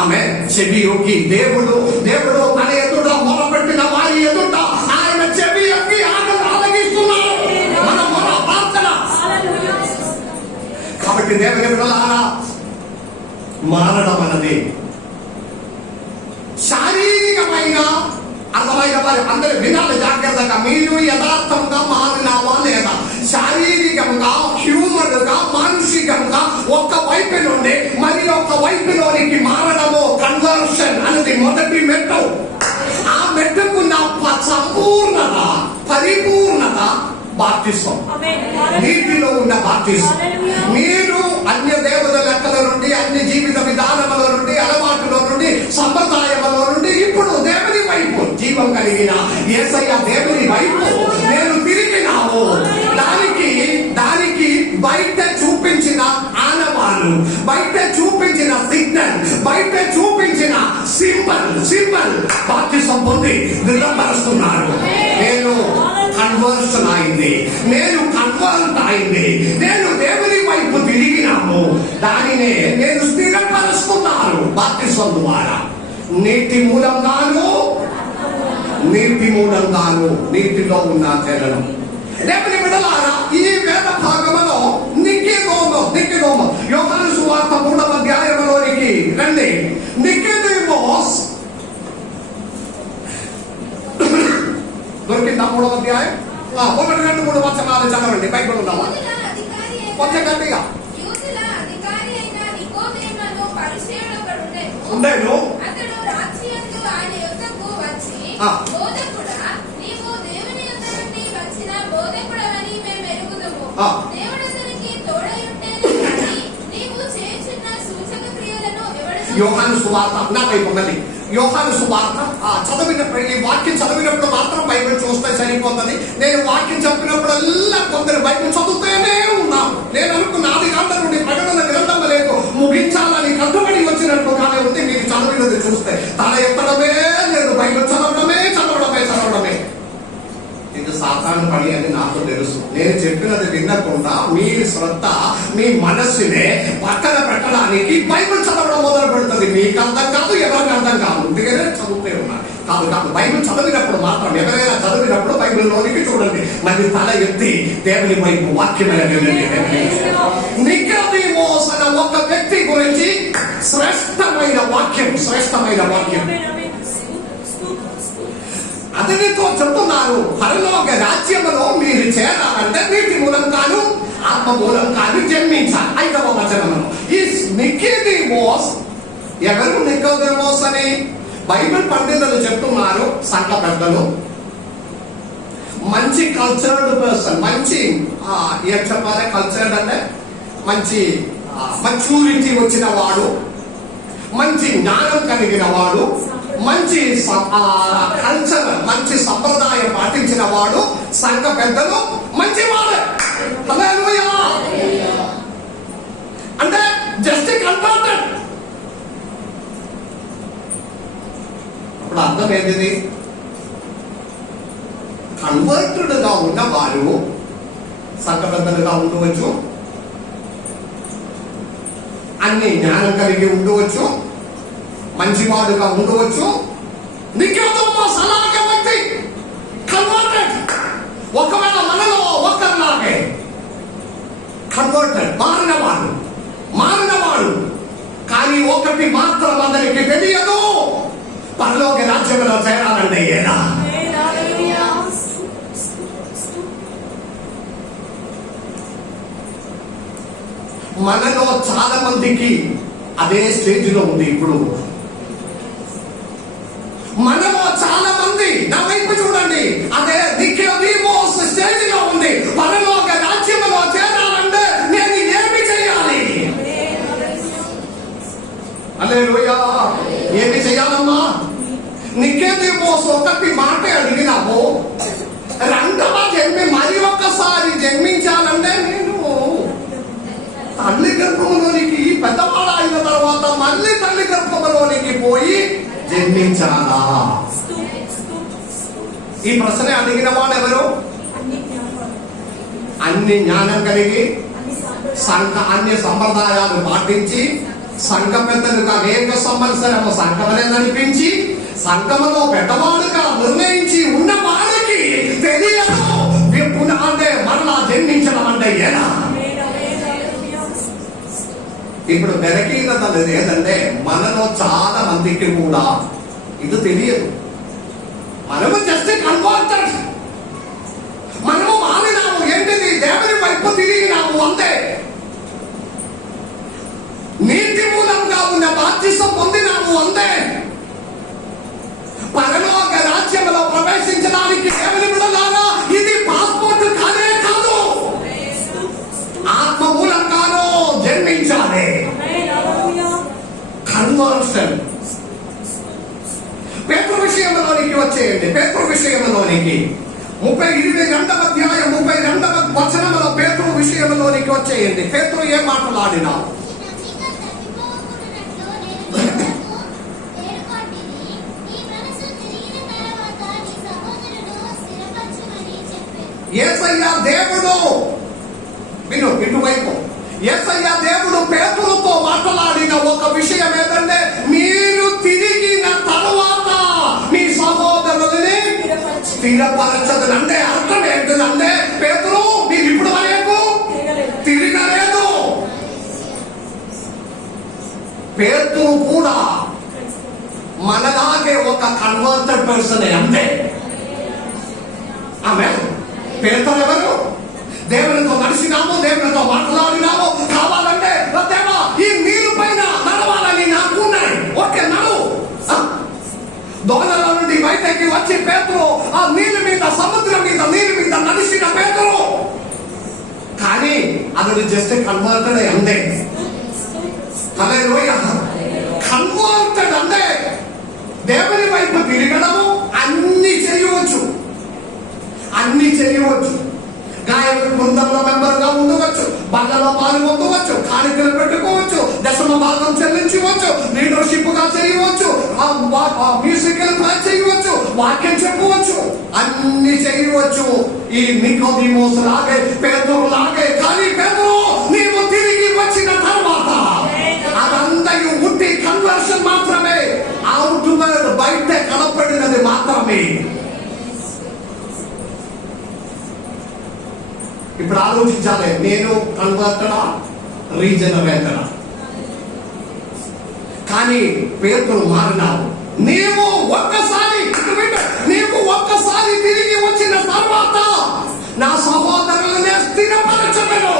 ఆమె చెవి యొక్కి దేవుడు తన ఎదుట మొరపెట్టిన వారి ఎదుట ఆయన చెవి యొక్కి ఆలకిస్తున్నాడు మన మొర ప్రార్థన. కాబట్టి దేవుని బిడ్డలారా, మారడం అన్నది శారీరకమైన అర్థమైన వారి అందరూ వినాలి జాగ్రత్తగా. మీరు యథార్థంగా మారినావా లేదా? శారీరకంగా, హ్యూమన్ గా, మానసికంగా ఒక వైపు నుండి మరి ఒక వైపులోనికి మారడము కన్వర్షన్ అనేది మొదటి మెట్టు. ఆ మెట్టుకున్న సంపూర్ణత, పరిపూర్ణత బాప్తిసం, నీటిలో ఉన్న బాప్తిసం. మీరు అన్య దేవతల లెక్కల నుండి, అన్ని జీవిత విధానముల నుండి, అలవాటుల నుండి, సంప్రదాయముల నుండి ఇప్పుడు దేవుని వైపు, జీవం కలిగిన యేసయ్య దేవుని వైపు నేను తిరిగినావు. దానికి బయట చూపించిన ఆనవాలు, బయట చూపించిన సిగ్నల్, బయట చూపించిన సింబల్ బాప్తిసం పొంది దృఢపరుస్తున్నారు. నేను కన్వర్షన్ అయింది, నేను కన్వర్ట్ అయింది, నేను దేవుని వైపు తిరిగినాము. దానినే నేను స్థిరపరుస్తున్నాను బాప్తిసం ద్వారా. నీటి మూలంగాను నీతి మూలంగాను నీతిలో ఉన్న జననం. దేవుని బిడ్డలారా, ఈ వేద భాగములో నికెదోము యోహాను సువార్త 3వ అధ్యాయములోనికి రండి. నికెదోమోస్ దొరికిందా? 3వ అధ్యాయం 1, 2, 3 వచనాలు చదవండి. బైబిల్ ఉండాలా? కొంచెం గట్టిగా. ఉండేను యోహాను సువార్త నా వైపు ఉన్నది. యోహాను సువార్త చదివినప్పుడు, ఈ వాక్యం చదివినప్పుడు మాత్రం బైబిల్ చూస్తే సరిపోతుంది. నేను వాక్యం చెప్పినప్పుడల్లా కొందరు బైబిల్ చదువుతూనే ఉన్నాను. నేను అనుకున్న ఆది కాండం నుండి ప్రకటన గ్రంథం లేదు ముగించాలని కట్టుబడి వచ్చినట్టుగానే ఉంది. మీరు చదివినది చూస్తే తల ఎత్తడమే లేదు, బైబిల్ చదవడమే. ఇది సాతాను పని అని నాకు తెలుసు. నేను చెప్పినది వినకుండా మీ శ్రద్ధ, మీ మనస్సునే పక్కన పెట్టడానికి బైబిల్ చదవడం మొదలు పెడుతుంది. మీకు అర్థం కాదు, ఎవరికి అర్థం కాదు, అందుకనే చదువుతూ ఉన్నారు. కాదు బైబిల్ చదివినప్పుడు మాత్రం, ఎవరైనా చదివినప్పుడు బైబిల్లోనికి చూడండి, మరి తల ఎత్తి దేవుని వైపు వాక్యమైన నికోదేమోస్ అనే ఒక వ్యక్తి గురించి శ్రేష్టమైన వాక్యం అతనితో చెప్తున్నారు. పరలోక రాజ్యములో మీరు చేరాలంటే నీటి మూలంగాను ఆత్మ మూలంగాను జన్మించాలి. 5వ వచనములో ఈ నికోదేమోస్ ఎవరు? నికోదేమోస్ అని బైబిల్ పండితులు చెప్తున్నారు. సంఘ పెద్దలు, మంచి కల్చర్డ్ పర్సన్, మంచి ఏం చెప్పాలి, కల్చర్డ్ అంటే మంచి మెచ్యూరిటీ వచ్చిన వాడు, మంచి జ్ఞానం కలిగిన వాడు, మంచి కల్చర్, మంచి సంప్రదాయం పాటించిన వాడు, సంఘ పెద్దలు మంచివాడే. హల్లెలూయా. అంటే జస్ట్ కన్వర్టెడ్. అప్పుడు అర్థం ఏంటిది? కన్వర్టెడ్ గా ఉన్నవారు సంఘ పెద్దలుగా ఉండవచ్చు, అన్ని జ్ఞానం కలిగి ఉండవచ్చు, మంచివాడుగా ఉండవచ్చు. నికోదేమోస్ అలాగే వ్యక్తి, కన్వర్టెడ్. ఒకవేళ మనలో ఒకరిలాగే కన్వర్టెడ్, మారినవాడు. కానీ ఒకటి మాత్రం అందరికి తెలియదు, పరలోక రాజ్యంలో చేరాలంటే ఏనా? మనలో చాలా మందికి అదే స్టేజ్ లో ఉంది. ఇప్పుడు మనలో చాలా మంది, నా వైపు చూడండి, అదే నికోదేమోస్ స్టేజ్ లో ఉంది. పరలోక రాజ్యంలో చేరాలంటే నేను ఏమి చేయాలి? హల్లెలూయా. ఏమి చేయాలమ్మా? నికోదేమోస్ ఒకటి మాట అడిగినాము, రెండవ జన్మి మరి ఒక్కసారి జన్మించాలంటే నేను తల్లి గర్భంలోనికి పెద్దవాడు అయిన తర్వాత మళ్ళీ తల్లి గర్భంలోనికి పోయి జన్మించాలా? ఈ ప్రశ్న అడిగిన వాడు ఎవరు? అన్ని జ్ఞానం కలిగి, అన్ని సంప్రదాయాలు పాటించి, సంఘ పెద్దలుగా అనేక సంవత్సరము సంఘమనే నడిపించి, సంఘములో పెద్దవాడుగా నిర్ణయించి ఉన్న వాడికి తెలియదు అంటే మరలా జన్మించడం అంటే ఎలా? ఇప్పుడు బెరకీనది ఏంటంటే మనలో చాలా మందికి కూడా ఇది తెలియదు. మనము జస్ట్ కన్వర్టెడ్, మనము మారినాము. ఏంటిది? దేవుని వైపు తిరిగినాము అంతే. నీతి మూలంగా ఉన్న బాప్తిసం పొందినాము అంతే. పరలోక రాజ్యంలో ప్రవేశించడానికి దేవుని బిడ్డలారా ఇది పాస్పోర్ట్ కానే కాదు, ఆత్మ మూలంగానూ జన్మించాలి. కన్వర్షన్. పేతురు విషయంలోనికి వచ్చేయండి. పేతురు విషయంలోనికి 22వ అధ్యాయం 32వ వచనంలో పేతురు విషయంలోనికి వచ్చేయండి. పేతురు ఏం మాట్లాడినా? యేసయ్య దేవుడు, విను ఇటువైపు, యేసయ్య దేవుడు పేతురుతో మాట్లాడిన ఒక విషయం ఏంటంటే, మీరు తిరిగిన తరువాత మీ సహోదరులని స్థిరపరచదు అంటే అర్థం ఏంటంటే పేతురు మీరు ఇప్పుడు వరకు తిరగలేదు. పేతురు కూడా మనలాగే ఒక కన్వర్టెడ్ పర్సన్ అంతే. ఆమె పేతురు ఎవరు? దేవునితో నడిచినాము, దేవునితో మాట్లాడినాము. కావాలంటే దేవా ఈ నీళ్ళు పైన నడవాలని నాకున్నాయి, ఓకే నడు. దోణల నుండి బయటకి వచ్చి పేతురు ఆ నీళ్ళ మీద, సముద్రం మీద, నీళ్ళ మీద నడిచిన పేతురు. కానీ అతడు జస్ట్ కన్వర్టెడ్ అంతే. హల్లెలూయా. కన్వర్టెడ్ అంటే దేవుని వైపు తిరగడము, అన్ని చేయవచ్చు, అన్ని చేయవచ్చు. గాయక బృందంలో మెంబర్గా ఉండవచ్చు, బండలో పాల్గొనవచ్చు, కానుకలు పెట్టుకోవచ్చు, దశమ భాగం చెల్లించవచ్చు, లీడర్షిప్ గా చేయవచ్చు, మ్యూజికల్ ప్లే చేయవచ్చు, వాక్యం చెప్పవచ్చు, అన్ని చేయవచ్చు. ఈ నికోదేమోస్ లాగే, పేతురు లాగే. కానీ పేతురు నీవు తిరిగి వచ్చిన తర్వాత అదంతా ఉట్టి కన్వర్షన్ మాత్రమే, అవుట్ వర్డ్ బయట కనపడినది మాత్రమే. ఇప్పుడు ఆలోచించాలి, నేను కన్వర్టడా, రీజనరేటరా? కానీ పేతురు మారినావు. నీవు ఒక్కసారి తిరిగి వచ్చిన తర్వాత నా సహోదరులనే స్థిరపరచను.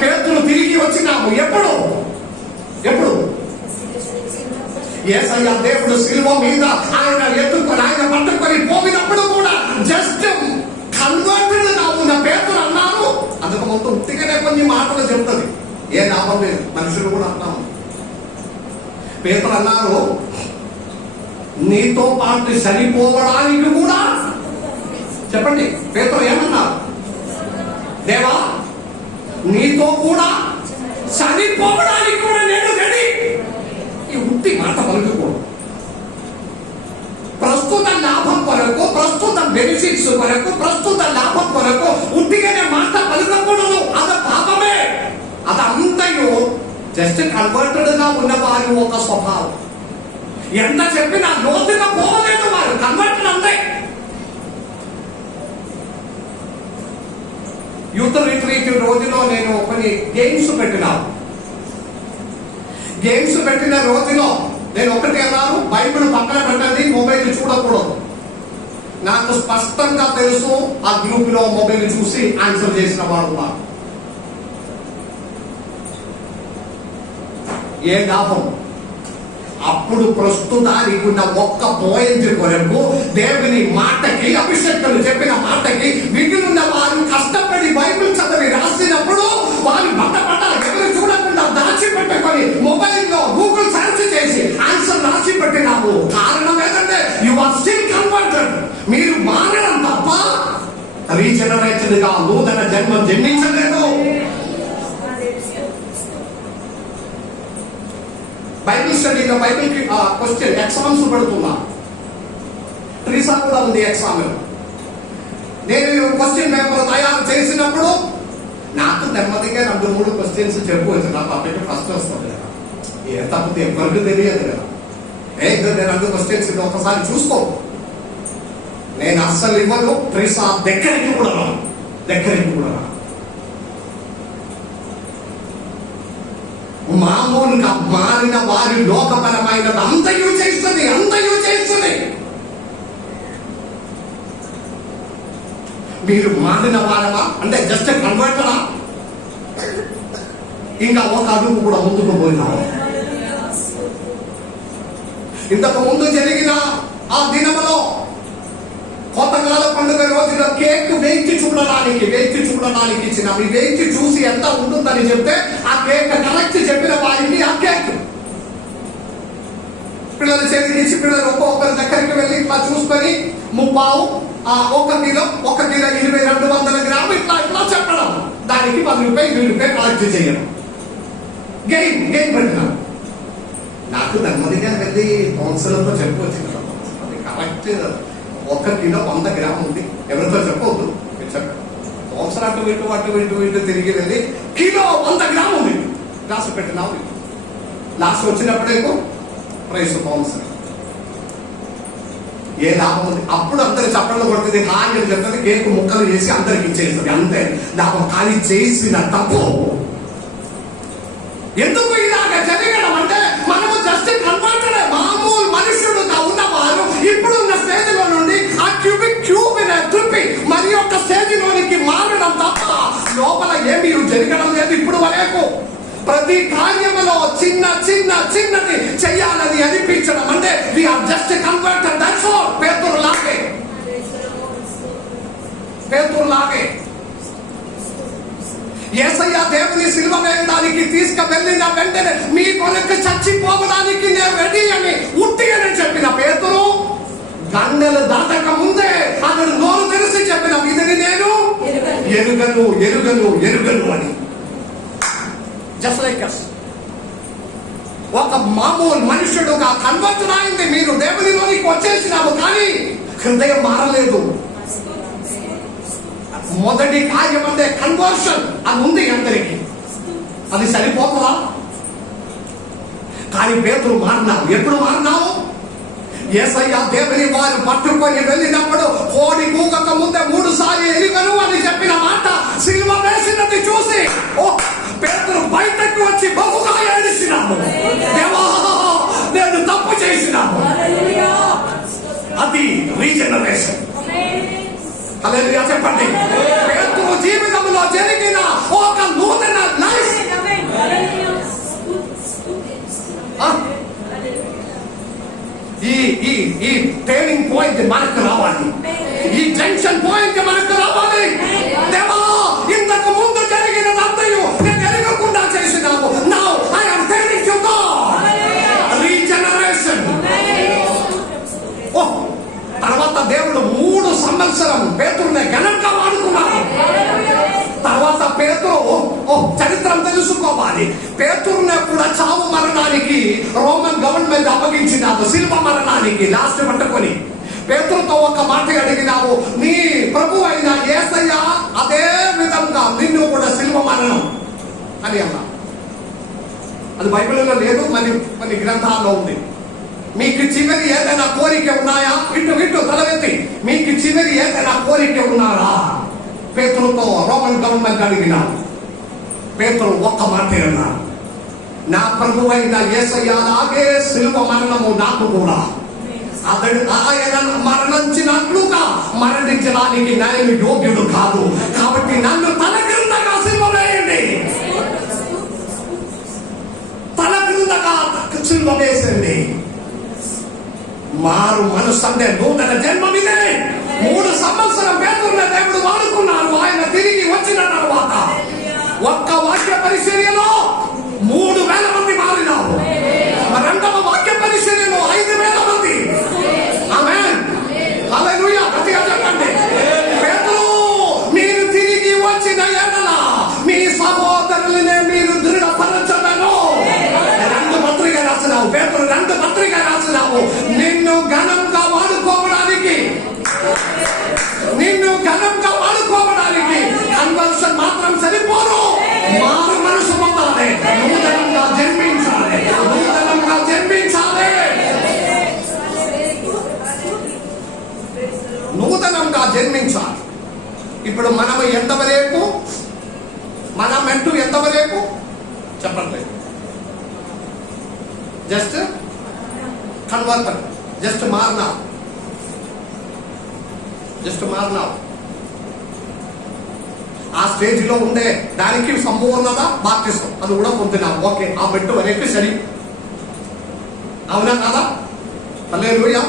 పేతురు తిరిగి వచ్చినాము. ఎప్పుడు? యేసయ్య దేవుడు శిలువ మీద ఆయన ఎత్తుకొని, ఆయన పట్టుకొని పోయినప్పుడు కూడా జస్ట్ కన్వర్టెడ్ గా ఉన్న పేతురు అన్నారు. అందుకు మొత్తం ఉట్టిగానే కొన్ని మాటలు చెప్తుంది, ఏ లాభం లేదు. మనుషులు కూడా అన్నాము. పేతురు అన్నారు, నీతో పాటు చనిపోవడానికి కూడా. చెప్పండి, పేతురు ఏమన్నారు? దేవా నీతో కూడా చనిపోవడానికి కూడా నేను రెడీ. ఈ ఉట్టి మాట పలుకుకోడు. ప్రస్తుత లాభం కొరకు, ప్రస్తుత బెనిఫిట్స్ కొరకు, ప్రస్తుత లాభం కొరకు ఉట్టిగానే మాట పలుకకూడదు. అది పాపమే. అదంతయు జస్ట్ కన్వర్టెడ్ గా ఉన్న వారి ఒక స్వభావం. ఎంత చెప్పినా లోతుగా పోవలేదు వారు. కన్వర్టెడ్ అంతే. యూత్ రిట్రీట్ రోజులో నేను కొన్ని గేమ్స్ పెట్టిన రోజులో నేను ఒకటి అన్నాను, బైబిల్ పక్కన పెట్టండి, మొబైల్ చూడకూడదు. నాకు స్పష్టంగా తెలుసు ఆ గ్రూప్ లో మొబైల్ చూసి ఆన్సర్ చేసిన వాడు ఉన్నారు. ఏ లాభం? అప్పుడు ప్రస్తుతానికి ఉన్న ఒక్క పాయింట్ కొరకు దేవుని మాటకి, అభిషేక్తులు చెప్పిన మాటకి మిగిలిన వారు కష్టపడి బైబిల్ చదివి రాసినప్పుడు వారు బట్టబట్ట ఎవరు చూడకుండా దాచిపెట్టుకొని మొబైల్లో గూగుల్ సెర్చ్ చేసి ఆన్సర్ రాసి పెట్టినాము. కారణం ఏంటంటే యు ఆర్ స్టిల్ కన్వర్టెడ్. మీరు మారడం తప్ప రీజనరేటెడ్ గా నూతన జన్మ జన్మించలేదు. బైబిల్ స్టడీలో బైబిల్ కి క్వశ్చన్ ఎగ్జామ్స్ పెడుతున్నా. ట్రీసా కూడా ఉంది ఎగ్జామ్. నేను క్వశ్చన్ పేపర్ తయారు చేసినప్పుడు నాకు నెమ్మదిగా 2-3 క్వశ్చన్స్ చెప్పవచ్చు. నా టాపిక్ ఫస్ట్ వస్తుంది కదా, ఏ తప్పితే ఎవరికి తెలియదు కదా. నేను 2 క్వశ్చన్స్ ఒకసారి చూసుకో. నేను అస్సలు ఇవ్వను. ట్రీసా దగ్గరికి కూడా రా. మామూలుగా మారిన వారి లోకపరమైనది అంతయు చేస్తుంది. మీరు మారిన వారమా అంటే జస్ట్ కన్వర్టరా? ఇంకా ఒక అడుగు కూడా ముందుకు పోయినాము. ఇంతకు ముందు జరిగిన ఆ దినములో కొత్తకాల పండుగ రోజున కేక్ వేచి చూడడానికి ఇచ్చిన. మీ వేచి చూసి ఎంత ఉంటుందని చెప్తే ఆ కేక్ కరెక్ట్ చెప్పిన వారికి ఆ కేక్ పిల్లల చేతికి ఇచ్చి, పిల్లలు ఒక్కొక్కరి దగ్గరికి వెళ్ళి ఇట్లా చూసుకొని 1 కిలో 2200 గ్రాములు ఇట్లా చెప్పడం. దానికి 10 రూపాయలు 20 రూపాయలు కలెక్ట్ చేయడం. గెయిన్ పెట్టినాం. నాకు నెమ్మదిగా వెళ్ళి కౌన్సిలర్తో చెప్పవచ్చు కదా, అది కరెక్ట్ 1 కిలో 100 గ్రాములు ఉంది. ఎవరితో చెప్పవద్దు, చెప్పండి. కౌన్సిలర్ అటు ఇటు తిరిగి వెళ్ళి కిలో 100 గ్రాములు ఉంది రాసి పెట్టినాము. లాస్ట్ వచ్చినప్పుడే ప్రైస్ కౌన్సిలర్ ఏ లాభం ఉంది? అప్పుడు అందరు చప్పట్లు కొడుతుంది, హాయి అని చెప్తుంది, కేక్ ముక్కలు చేసి అందరికి ఇచ్చేస్తుంది, అంతే లాభం. కానీ చేసిన తప్పు ఎందుకు ఇలాగ జరగడం అంటే మనము జస్ట్ కన్వర్టెడ్, మామూలు మనుషుడుగా ఉన్నవారు ఇప్పుడున్న స్టేజ్ లో నుండి ఆ క్యూబ్ త్రిప్పి మరి ఒక స్టేజ్ లోనికి మారడం తప్ప లోపల ఏమీ జరగడం లేదు. ఇప్పుడు వరకు ప్రతి కార్యములో చిన్నది చెయ్యాలని అనిపించడం అంటే we are just converted. That's all. పేతురులాగే యేసయ్య దేవుని సిలువ వేయడానికి తీసుకువెళ్ళిన వెంటనే మీ కొరకు చచ్చిపోవడానికి నేను రెడీ అని ఉట్టిగానే చెప్పిన పేతురు గండెలు దాటక ముందే అతడు నోరు తెరిచి చెప్పిన ఇదని నేను ఎరుగను అని. Just like us. ఒక మామూలు మనుషుడుగా కన్వర్ట్ అయింది. మీరు దేవునిలోనికి వచ్చేసినాము కానీ హృదయం మారలేదు. మొదటి కార్యం అంటే కన్వర్షన్, అది ఉంది అందరికి, అది సరిపోతుందా? కానీ పేతురు మారినావు. ఎప్పుడు మారినావు? యేసయ్య దేవుని వారు పట్టుకొని వెళ్ళినప్పుడు కోడి కూగక ముందే 3 సార్లు ఎరుగను అని చెప్పిన మాట సిలువ వేసినది చూసి పేతురు బయటకు వచ్చి బహుగా ఏడిసినాము. దేవా, నేను తప్పు చేసినాము. అది రీజనరేషన్. హల్లెలూయా చెప్పండి. పేతురు జీవితంలో జరిగిన ఒక నూతన లైఫ్, ఈ టర్నింగ్ పాయింట్ మనకు రావాలి. ఈ జంక్షన్ పాయింట్ మనకు రావాలి. దేవా, ఇంతకు ముందు జరిగినదంతయు నేను ఎరగకుండా చేసినాము. Now I am turning to God. Regeneration. తర్వాత దేవుడు 3 సంవత్సరం పేతురుని ఘనంగా వాడుకున్నాడు. తర్వాత పేతురు చరిత్ర తెలుసుకోవాలి. పేతురుని కూడా చావు మరణానికి రోమన్ గవర్నమెంట్ అప్పగించినావు, సిలువ మరణానికి లాస్ట్ పట్టుకొని. పేతురుతో ఒక మాట అడిగినావు, నీ ప్రభు అయిన యేసయ్య అదే విధంగా నిన్ను కూడా సిలువ మరణం అని అన్నా. అది బైబిల్లో లేదు, మన గ్రంథాల్లో ఉంది. మీకు చివరి ఏదైనా కోరిక ఉన్నాయా? ఇటు తలవెత్తి. మీకు చివరి ఏదైనా కోరిక ఉన్నారా? పేతురుతో రోమన్ గవర్నమెంట్ అడిగిన పేతురు ఒక్క మాట అన్నా, నా ప్రభు అయిన యేసయ్య అలాగే సిలువ మరణము నాకు కూడా, ఆయన మరణించినట్లుగా మరణించడానికి నేను యోగ్యుడు కాదు, కాబట్టి నన్ను తల క్రిందగా సిలువ వేయండి. తల క్రిందగా సిలువ వేసండి. మారు మనసు అంటే నూతన జన్మమిదే. 3 సంవత్సరం పేతురుని దేవుడు వాడుకున్నారు. ఆయన తిరిగి వచ్చిన తర్వాత ఒక్క వాక్య పరిచర్యలో 3,000 మంది మారినారు. రెండవ వాక్య పరిచర్యలో 5,000 మంది. ఆమేన్. హల్లెలూయా. గట్టిగా చెప్పండి. పేతురు, మీరు తిరిగి వచ్చిన ఎడల మీ సహోదరులనే మీరు దృఢపరచదను. 2 పత్రిక రాసినావు పేతురు, 2 పత్రిక రాసినావు. నిన్ను ఘనంగా వాడుకోవడానికి కన్వర్షన్ మాత్రం సరిపోదు. మారు మనసు పొందాలి. నూతనంగా జన్మించాలి. ఇప్పుడు మనము ఎంతవరకు, మన మెంటూ ఎంతవరకు చెప్పట్లేదు. జస్ట్ కన్వర్టర్, జస్ట్ మారినావు. ఆ స్టేజ్ లో ఉండే దానికి సంపూర్ణత బాప్తిసం అది కూడా పొందినావు. ఓకే, ఆ మెట్టు వరకు సరి. అవునా కదా? హల్లెలూయా.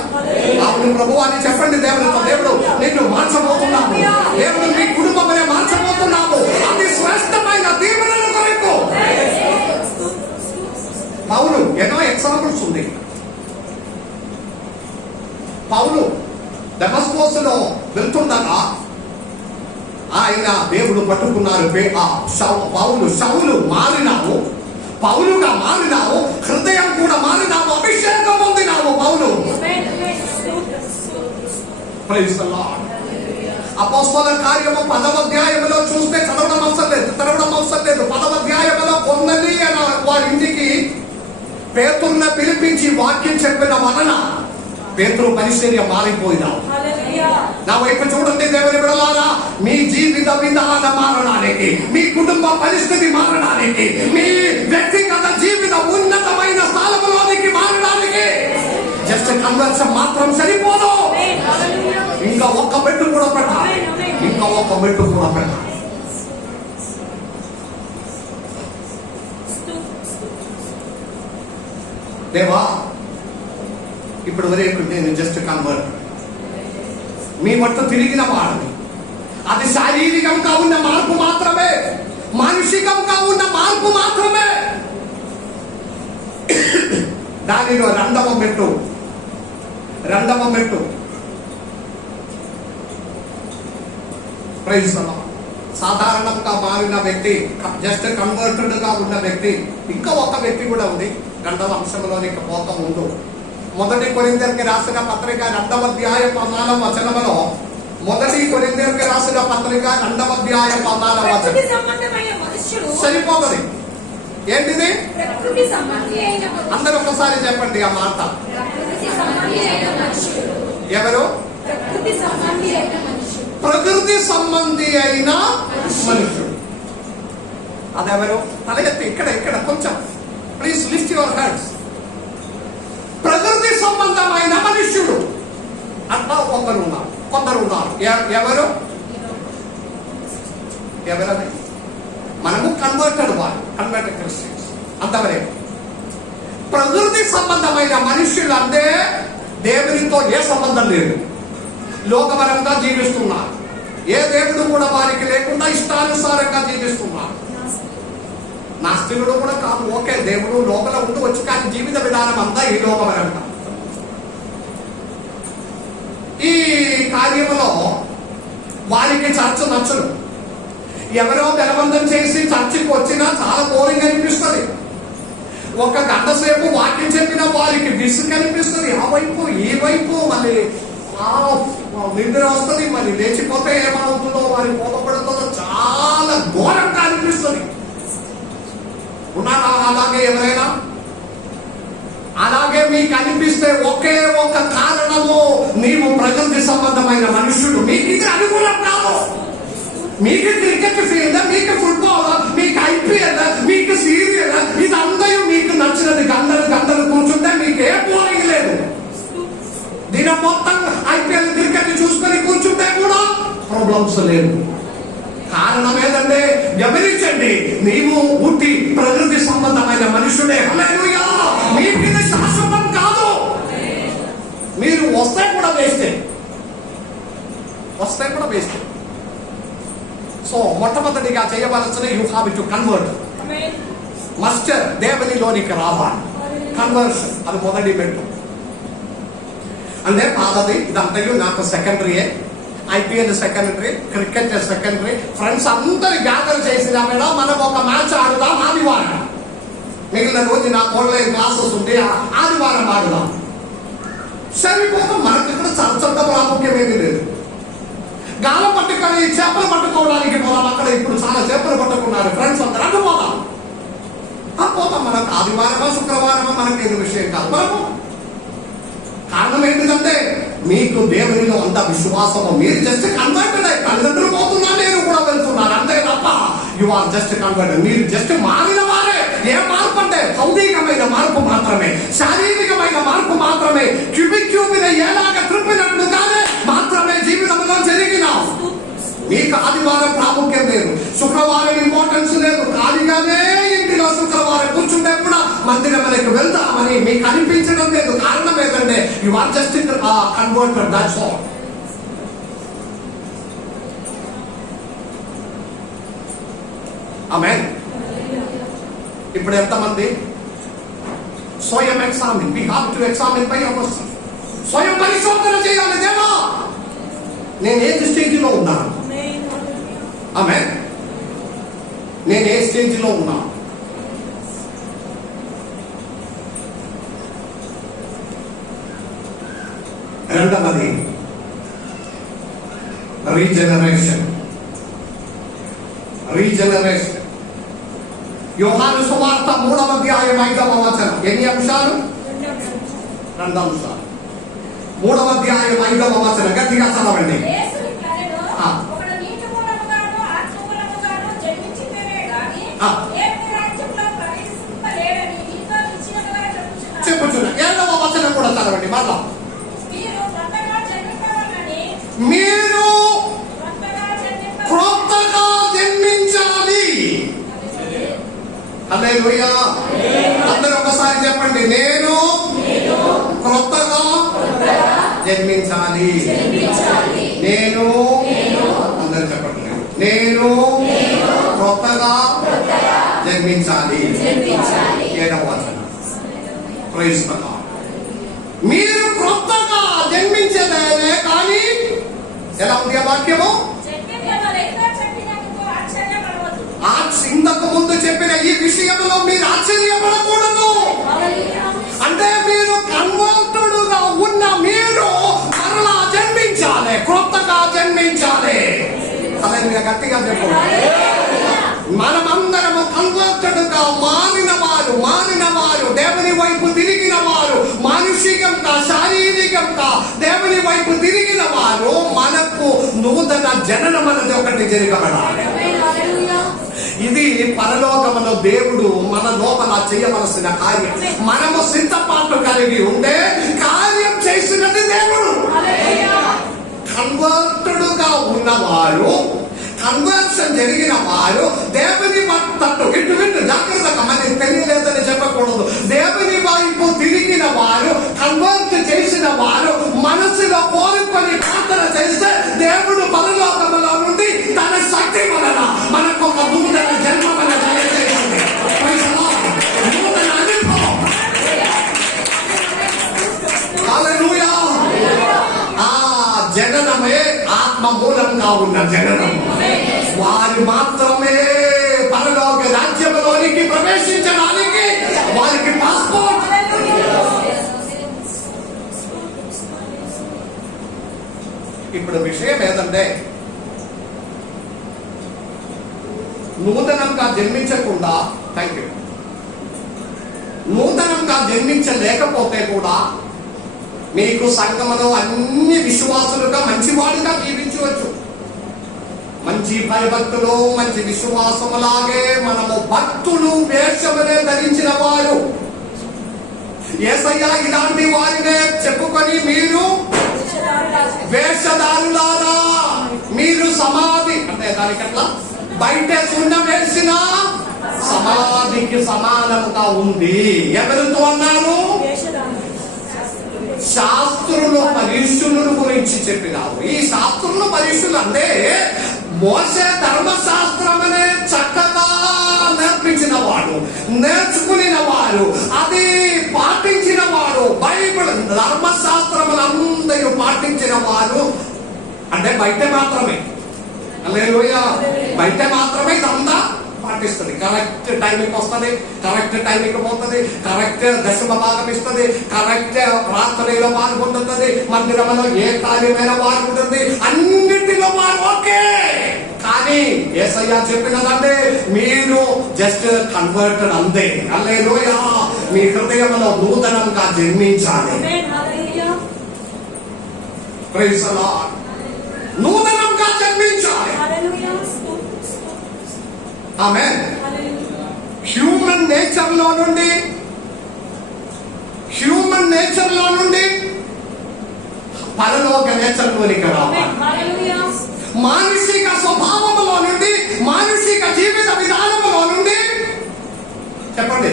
అవును ప్రభు అని చెప్పండి. దేవుడు నిన్ను మార్చబోతున్నాము. దేవుడు మీ కుటుంబమే మార్చబోతున్నాము. అది శ్రేష్టమైన దీవెనల కొరకు. పౌలు ఎన్నో ఎగ్జాంపుల్స్ ఉంది. పౌలు దమస్కోసులో వెళ్తుండగా ఆయన దేవుడు పట్టుకున్నారు. పౌలు మారినావు, పౌలుగా మారినావు, హృదయం కూడా మారినావు, అభిషేకం పొందినావు. పౌలు ప్రైజ్ ది లార్డ్. అపోస్తలుల కార్యము 10వ అధ్యాయములో చూస్తే చదవడం అవసరం లేదు. 10వ అధ్యాయములో కొన్నలి అనే వారి ఇంటికి పేతురుని పిలిపించి వాక్యం చెప్పిన వలన పేతురు పరిచర్య మారిపోయినా. నా వైపు చూడండి దేవుని బిడ్డలారా, మీ జీవిత విధానం మారడానికి, మీ కుటుంబ పరిస్థితి మారడానికి, మీ వ్యక్తిగత జీవిత ఉన్నతమైన స్థానంలోనికి మారడానికి జస్ట్ కన్వర్షన్ మాత్రం సరిపోదు. ఇంకా ఒక్క మెట్టు కూడా పెట్టాలి, ఇంకా ఒక్క మెట్టు కూడా పెట్టాలి. దేవా, ఇప్పుడు వరకు నేను జస్ట్ కన్వర్ట్, మీ మట్టు తిరిగిన వాడిని. అది శారీరకంగా ఉన్న మార్పు మాత్రమే, మానసికంగా ఉన్న మార్పు మాత్రమే. దానిలో రెండవ మెట్టు సాధారణంగా మారిన వ్యక్తి, జస్ట్ కన్వర్టెడ్ గా ఉన్న వ్యక్తి. ఇంకా ఒక వ్యక్తి కూడా ఉంది. రెండవ అంశంలోనికి పోక ముందు 1 కొరింథీయులకు రాసిన పత్రిక 2వ అధ్యాయం 14వ వచనములో, 1 కొరింథీయులకు రాసిన పత్రిక 2వ అధ్యాయం 14వ వచనం సరిపోతుంది. ఏంటిది? అందరూ ఒకసారి చెప్పండి ఆ మాట. ఎవరు? ప్రకృతి సంబంధి అయిన మనుషుడు. అదెవరు? తలెత్తి ఇక్కడ కొంచెం ప్లీజ్ లిఫ్ట్ యువర్ హ్యాండ్స్. ప్రకృతి సంబంధమైన మనుష్యుడు అట్లా కొందరు ఉన్నారు. ఎవరని? మనము కన్వర్టెడ్ క్రిస్టియన్స్ అంతవరే. ప్రకృతి సంబంధమైన మనుష్యులు అంటే దేవునితో ఏ సంబంధం లేదు, లోకపరంగా జీవిస్తున్నారు. ఏ దేవుడు కూడా వారికి లేకుండా ఇష్టానుసారంగా జీవిస్తున్నారు. నాస్తికుడు కూడా కాదు, ఓకే, దేవుడు లోపల ఉండవచ్చు, కానీ జీవిత విధానం అంతా ఈ లోకపరంగా. ఈ కార్యములో వారికి చర్చ నచ్చదు. ఎవరో బలవంతం చేసి చర్చికి వచ్చినా చాలా బోరింగ్ అనిపిస్తుంది. ఒక గంట సేపు వాక్యం చెప్పినా వారికి విసుగు అనిపిస్తుంది. ఆ వైపు ఈ వైపు మళ్ళీ నిద్ర వస్తుంది, మళ్ళీ లేచిపోతే ఏమవుతుందో, వారి బోధపడుతుందో చాలా ఘోరంగా అనిపిస్తుంది. ఉన్నారా అలాగే ఎవరైనా? అలాగే మీకు అనిపిస్తే ఒకే ఒక కారణము, నీవు ప్రకృతి సంబంధమైన మనుషుడు. మీకు ఇది అనుకూలం కాదు. మీకు క్రికెట్ ఫీల్డ్, మీకు ఫుట్బాల్, మీకు ఐపీఎల్, మీకు సీరియల్, ఇది అందరూ మీకు నచ్చినది. గంటలు కూర్చుంటే మీకు ఏ బోరింగ్ లేదు. దినం మొత్తం ఐపీఎల్ క్రికెట్ చూసుకొని కూర్చుంటే కూడా ప్రాబ్లమ్స్ లేవు. కారణం ఏదంటే గమనించండి, నీవు ఉట్టి ప్రకృతి సంబంధమైన మనుషుడే. హల్లెలూయా! మీకు ఇది శాశ్వతం కాదు. మీరు వస్తే కూడా వేస్తే. సో మొట్టమొదటిగా చేయవలసిన, you have to convert. Must దేవునిలోనికి రావాలి. కన్వర్షన్ అది మొదటి పెట్టు. అంటే పాదది ఇదంతయు నాకు సెకండరీయే. IPL secondary, cricket secondary. Friends అందరు గ్యాదర్ చేసిన వేళ మనం ఒక మ్యాచ్ ఆడుదాం ఆదివారం. మిగిలిన రోజు నాకు ఆన్లైన్ క్లాసెస్ ఉంటే ఆదివారం ఆడుదాం. సరిపోతాం. మనకి ఇక్కడ చర్చంత ప్రాముఖ్యం ఏమీ లేదు. గాలం పట్టుకొని చేపలు పట్టుకోవడానికి పోదాం. అక్కడ ఇప్పుడు చాలా చేపలు పట్టుకున్నారు ఫ్రెండ్స్ అందరూ. అటు పోదాం. మనకు ఆదివారమా శుక్రవారమా మనకి ఏది విషయం కాదు. మనకు కారణం ఏంటంటే మీకు దేవునిలో అంత విశ్వాసము. మీరు జస్ట్ కన్వర్టెడ్ అయ్యి తల్లిదండ్రులు పోతున్నా, నేను కూడా వెళ్తున్నాను, అంతే తప్ప యు ఆర్ జస్ట్ కన్వర్టెడ్. మీరు జస్ట్ మారిన వారే. ఏ మార్పు అంటే భౌతికమైన మార్పు మాత్రమే, శారీరకమైన మార్పు మాత్రమే. క్యూబిక్ మీద ఏలాగా త్రిప్పినట్లుగానే మాత్రమే జీవితంలో జరిగిన. మీకు ఆదివారం ప్రాముఖ్యం లేదు, శుక్రవారం ఇంపార్టెన్స్ లేదు. ఖాళీగానే ఇంటిలో శుక్రవారం కూర్చుంటే కూడా మందిరానికి వెళ్తామని మీకు అనిపించడం లేదు. కారణం ఏంటంటే you are just converted, that's all. ఆమేన్. ఇప్పుడు ఎంతమంది స్వయం examine? We have to examine by ours. స్వయం పరిశోధన చేయాలి. దేవా, నేను ఏ స్టేజిలో ఉన్నాను? ఆమేన్. నేను ఏ స్టేజిలో ఉన్నాను? రెండవది రీజనరేషన్. యోహాను సువార్త 3వ అధ్యాయం 5వ వచనం. ఎన్ని అంశాలు? 2 అంశాలు. 3వ అధ్యాయం 5వ వచనం గట్టిగా చదవండి. యేసు ఇట్లనెను, ఒకడు నీటి మూలముగాను ఆత్మ మూలముగాను జన్మించితేనే గాని దేవుని రాజ్యంలో ప్రవేశింపలేడని నీతో నిశ్చయముగా చెప్పుచున్నాను. చెప్పుచున్నా. 7వ వచనం కూడా చదవండి మరలా. మీరు కొత్తగా జన్మింపవలనని, మీరు క్రొత్తగా జన్మించాలి. హల్లెలూయా. అందరూ ఒకసారి చెప్పండి, నేను క్రొత్తగా జన్మించాలి. నేను అందరూ చెప్పండి, నేను క్రొత్తగా జన్మించాలి. 7వ వచనం. Praise the Lord. మీరు క్రొత్తగా జన్మించలేదే కానీ ఎలా ఉంది ఆ వాక్యము? ఇంతకు ముందు చెప్పిన ఈ విషయంలో మీరు ఆశ్చర్యపడకూడదు. అంటే మీరు కన్వర్టుడుగా ఉన్న మీరు మరలా జన్మించాలి, క్రొత్తగా జన్మించాలి. అలాగే గట్టిగా చెప్పండి. మనమందరము కన్వర్టెడ్గా మారిన వారు దేవుని వైపు తిరిగిన వారు, మానసికంగా శారీరకంగా దేవుని వైపు తిరిగిన వారు, మనకు నూతన జననం అనేది ఒకటి జరగబడాలి. ఇది పరలోకములో దేవుడు మన లోపల చేయవలసిన కార్యం. మనము సిద్ధపాటు కలిగి ఉంటే కార్యం చేసినది దేవుడు. కన్వర్టెడ్గా ఉన్నవారు, కన్వర్షన్ జరిగిన వారు దేవుని తట్టు ఇటు జాగ్రత్తగా, మనకి తెలియలేదని చెప్పకూడదు. దేవుని వైపు తిరిగిన వారు, కన్వర్ట్ చేసిన వారు మనసులో కోరుకొని ప్రార్థన చేస్తే దేవుడు పరలోకములో నుండి తన శక్తి వలన మనకు ఒక నూతన జన్మను దయచేసింది. నూతన అనుభవం. హల్లెలూయా. ఆ జననమే ఆత్మ మూలంగా ఉన్న జననం. వారు మాత్రమే పరలోక రాజ్యంలోనికి ప్రవేశించడానికి వారికి పాస్పోర్ట్. ఇప్పుడు విషయం ఏదంటే, నూతనంగా జన్మించకుండా, థ్యాంక్ యూ, నూతనంగా జన్మించలేకపోతే కూడా మీకు సంఘములో అన్ని విశ్వాసులుగా మంచివాడుగా జీవించవచ్చు. మంచి భయభక్తులు, మంచి విశ్వాసములాగే మనము భక్తులు వేషమునే ధరించిన వారు. యేసయ్య ఇలాంటి వారినే చెప్పుకొని మీరు వేషధారులారా, మీరు సమాధి అంటే దానికట్లా బయట సున్నం వేసిన సమాధికి సమానముగా ఉంది. ఎవరితో అన్నారు? శాస్త్రులు పరీక్షల గురించి చెప్పినారు. ఈ శాస్త్రులు పరీక్షలు అంటే మోసే ధర్మశాస్త్రం అనే చక్కగా నేర్పించిన వాడు, నేర్చుకున్న వాడు, అది పాటించిన వాడు, బైబిల్ ధర్మశాస్త్రములందరూ పాటించిన వారు. అంటే బయట మాత్రమే, హల్లెలూయా, బయట మాత్రమే ఇదంతా పాటిస్తుంది. కరెక్ట్ టైంకి వస్తుంది, కరెక్ట్ టైంకి పోతుంది, కరెక్ట్ దశమ భాగం ఇస్తుంది, కరెక్ట్ ప్రార్థనలో పాల్గొంటుంది, మందిరంలో ఏ కార్యమైన పాల్గొంటుంది, అన్నిటిలో వారు ఓకే. కానీ యేసయ్య చెప్పినదంటే మీరు జస్ట్ కన్వర్టెడ్ అంతే. హల్లెలూయా. మీ హృదయంలో నూతనంగా జన్మించాలి. Praise the lord. నూతనంగా జన్మించాలి. ఆమేన్. హ్యూమన్ నేచర్ లో నుండి పరలోక నేచర్ లోనికి రావాలి. మానసిక స్వభావములో నుండి, మానసిక జీవిత విధానములో నుండి చెప్పండి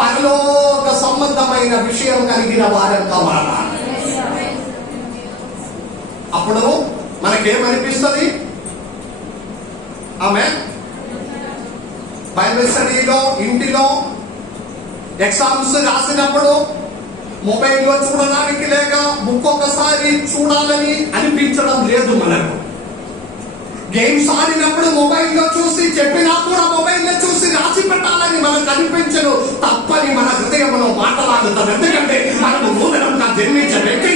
పరలోక సంబంధమైన విషయం కలిగిన వారంతా మారాలి. అప్పుడు మనకేమనిపిస్తుంది? ఆమేన్. బైబిల్ స్టడీలో, ఇంటిలో ఎగ్జామ్స్ రాసినప్పుడు మొబైల్లో చూడడానికి లేక బుక్ ఒక్కసారి చూడాలని అనిపించడం లేదు మనకు. గేమ్స్ ఆడినప్పుడు మొబైల్లో చూసి, చెప్పినా కూడా మొబైల్లో చూసి రాసి పెట్టాలని మనకు అనిపించదు. తప్పని మన హృదయంలో మాట్లాడుతాం. ఎందుకంటే మనము నూతనంగా జన్మించే వ్యక్తి,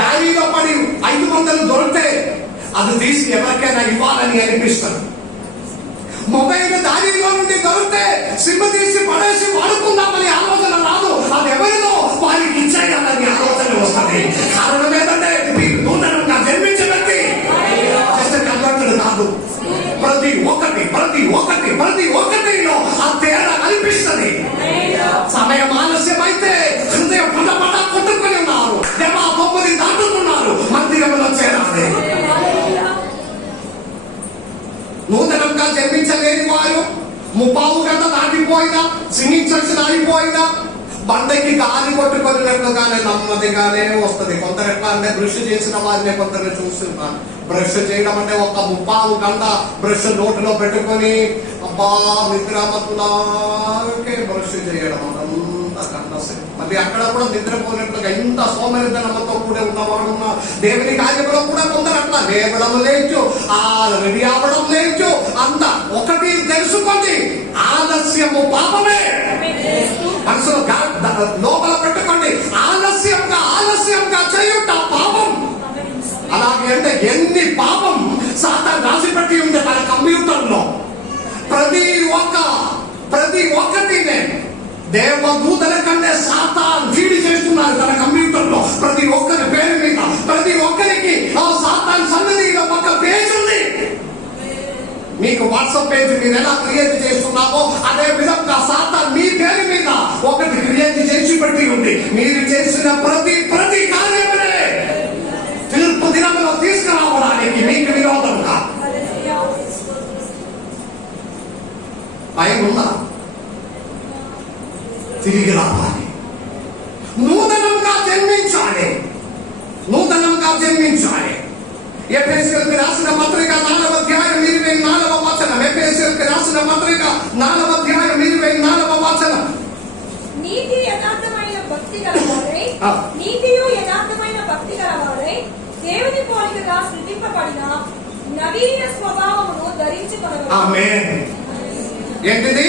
దారిలో పడి 500 దొరికితే అది తీసి ఎవరికైనా ఇవ్వాలని అనిపిస్తుంది. మొబైల్ దారిలో నుండి దొరికితే సిమ్ తీసి పడేసి వాడుకుందామని ఆలోచన రాదు. అది ఎవరిదో వారికి ఇచ్చేయాలని ఆలోచన వస్తుంది. కారణం ఏంటంటే మీకు నూతనంగా జన్మించిన వ్యక్తి జస్ట్ కన్వర్టెడ్ కాదు. ప్రతి ఒక్కటిలో ఆ తేడా కనిపిస్తుంది. సమయం ఆలస్యమైతే హృదయం పటపట కొట్టుకొని ఉన్నారు. దేవా 9 దాటుతున్నారు, మందిరంలో చేరాలి. నూతనంగా జన్మించలేని వారు 30 గంట దాటిపోయినా, సింగింగ్ సెక్షన్ అయిపోయినా బండకి గాలి కొట్టుకొనినట్లుగానే నెమ్మదిగానే వస్తుంది. కొందరు ఎట్లా అంటే బ్రష్ చేసిన వారిని కొందరు చూస్తున్నాను. బ్రష్ చేయడం అంటే ఒక 30 గంట బ్రష్ నోటిలో పెట్టుకొని అబ్బా నిద్రమత్తులాగే బ్రష్ చేయడం అంతా గంట సేపు. మళ్ళీ అక్కడ కూడా నిద్రపోయినట్లుగా ఇంత సోమరిధనంతో కూడా ఉన్నవాడు దేవుని కార్యంలో కూడా కొందరు అట్లా లేవడం లేచు, ఆ రెడీ అవ్వడం లేచు. అంత ఒకటి తెలుసుకోండి, ఆలస్యము పాపమే. మనసులో లోపల పెట్టుకోండి, ఆలస్యంగా చేయుట పాపం. అలాగే అంటే ఎన్ని పాపం సాతాను రాసిపెట్టి ఉంది తన కంప్యూటర్లో. ప్రతి ఒక్కటినే దేవదూతల కంటే సాతాను ఫీడ్ చేస్తున్నారు తన కంప్యూటర్లో. ప్రతి ఒక్కరి పేరు మీద, ప్రతి ఒక్కరికి ఆ సాతాను సన్నిధిలో ఒక పేజ్ ఉంది. మీకు వాట్సాప్ పేజ్ మీరు ఎలా క్రియేట్ చేస్తున్నామో అదే విధంగా సాతాను మీ పేరు మీద ఒకటి క్రియేట్ చేసి పెట్టి ఉంది. మీరు చేసిన ప్రతి కార్యములే తీర్పు దినంలో తీసుకురావడానికి మీకు విరోధంగా. భయం ఉందా? తిరిగి రావాలి, నూతనంగా జన్మించాలి. ఎఫెసీయులకు రాసిన పత్రిక 4వ అధ్యాయం 24వ వచనం. ఎఫెసీయులకు రాసిన పత్రిక 4వ అధ్యాయం 24వ వచనం. నీతియు యథార్థమైన భక్తి గలవారై దేవుని పోలికగా సృజింపబడిన నవీన స్వభావమును ధరించుకొనవలెను. ఆమేన్. ఏంటిది?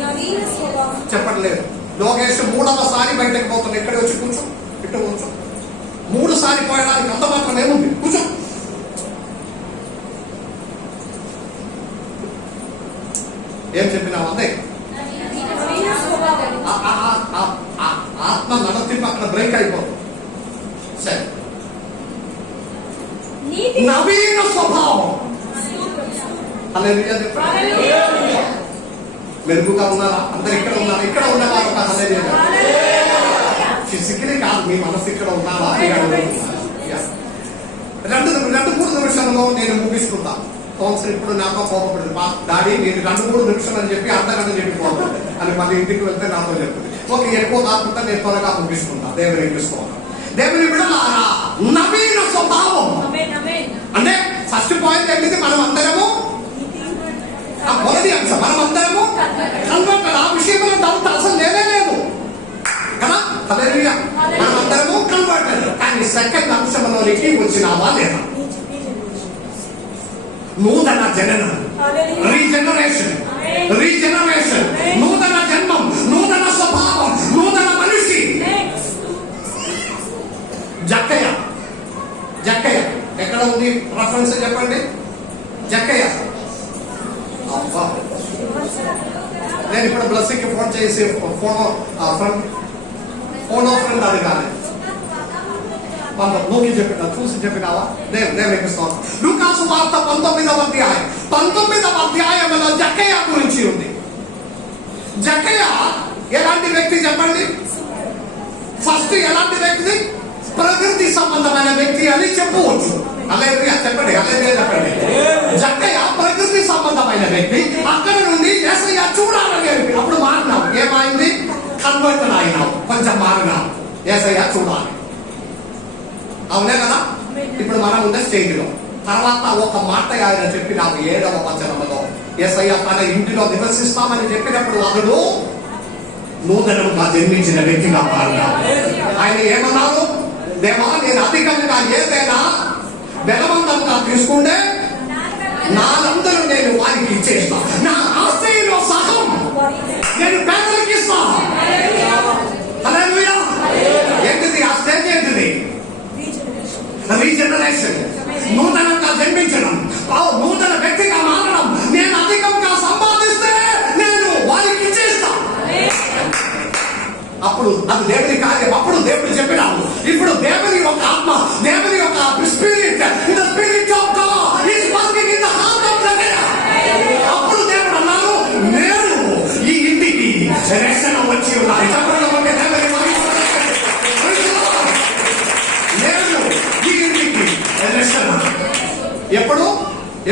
నవీన స్వభావం. చెప్పట్లేదు. లోకేష్ 3వసారి బయటకు పోతుంది. ఇక్కడ వచ్చి కూర్చో, ఇట్ట కూర్చో. 3 సారి పోయడానికి అంత మాత్రం ఏముంది? కూర్చో. ఏం చెప్పినావు? అంతే. ఆత్మ నడతింపు అక్కడ బ్రేక్ అయిపోతుంది. సరే, నవీన స్వభావం. హల్లెలూయా చెప్పండి. మెరుగుగా ఉన్నారా? అందరు ఇక్కడ ఉన్నారా? ఇక్కడ ఉన్నవారు ఫిజికలీ కాదు, మీ మనసు ఇక్కడ ఉన్నారా? 2-3 నిమిషంలో నేను ముగిస్తుంటా. కౌన్సిల్ ఇప్పుడు నాతో కోపపడుతుంది, మా డాడీ నేను 2-3 నిమిషాలు అని చెప్పి అర్ధగంట చెప్పిపోతాను అని మళ్ళీ ఇంటికి వెళ్తే నాతో చెప్తుంది. ఓకే, ఎక్కువ కాకుండా నేను త్వరగా ముగిస్తుంటా. దేవుని పిలుచుకోవాలి. దేవుని విడలారా, నవీన స్వభావం అంటే ఫస్ట్ పాయింట్ ఏంటిది? మనం అందరము మొదటి అంశం, మనం అందరము కన్వర్టెడ్. ఆ విషయంలో డౌట్ అసలు లేనే లేదు కదా. హల్లెలూయా. మనం అందరము కన్వర్టెడ్. కానీ సెకండ్ అంశంలోనికి వచ్చినావా లేదా? నూతన జననం, రీజనరేషన్, నూతన జన్మం, నూతన స్వభావం, నూతన మనిషి. జక్కయ్య ఎక్కడ ఉంది? రెఫరెన్స్ చెప్పండి. జక్కయ్య. నేను ఇప్పుడు బ్లెస్సింగ్కి ఫోన్ చేసి ఫోన్ ఫ్రెండ్ అడగాలి. నూకి చెప్పిన చూసి చెప్పినావా? దేవునికి స్తోత్రం. లూకాసు వార్త 19వ అధ్యాయంలో జక్కయ్య గురించి ఉంది. జక్కయ్య ఎలాంటి వ్యక్తి చెప్పండి? ఫస్ట్ ఎలాంటి వ్యక్తి? ప్రకృతి సంబంధమైన వ్యక్తి అని చెప్పవచ్చు. హల్లెలూయా చెప్పండి. హల్లెలూయా చెప్పండి. జక్కయ్య ప్రకృతి సంబంధమైన వ్యక్తి. అక్కడ నుండి యేసయ్య చూడాలని అప్పుడు మారినావు. ఏమైంది? కన్వర్టెడ్ అయినావు, కొంచెం మారినావు. యేసయ్య చూడాలి. అవునే కదా? ఇప్పుడు మనం ఉన్న స్టేజ్లో తర్వాత ఒక మాట ఆయన చెప్పినావు 7వ వచనంలో. యేసయ్య తన ఇంటిలో నివసిస్తామని చెప్పినప్పుడు అతడు నూతనంగా జన్మించిన వ్యక్తిగా మారినాడు. ఆయన ఏమన్నారు? దేవా, నేను అధికంగా ఏదైనా బలవంతంగా తీసుకుంటే నాలందరూ నేను వారికి ఇచ్చేస్తా. నా ఆస్తిలో సగం నేను పేదలకు ఇస్తా. హల్లెలూయా. ఏంటిది ఆ స్టేజ్? ఏంటిది? రీజనరేషన్, నూతనంగా జన్మించడం, నూతన వ్యక్తిగా మారడం. నేను అధికంగా అది దేవుని కార్యం. అప్పుడు దేవుడు చెప్పినాడు, ఇప్పుడు దేవుని ఒక ఆత్మ, దేవుని ఒక spirit, the spirit of God is working in the heart of the man. అప్పుడు దేవుడు అన్నారు, నేను ఈ ఇంటికి రక్షణ వచ్చి ఉన్నాను. చెప్పండి ఒక దేవుని నేను ఈ ఇంటికి రక్షణ.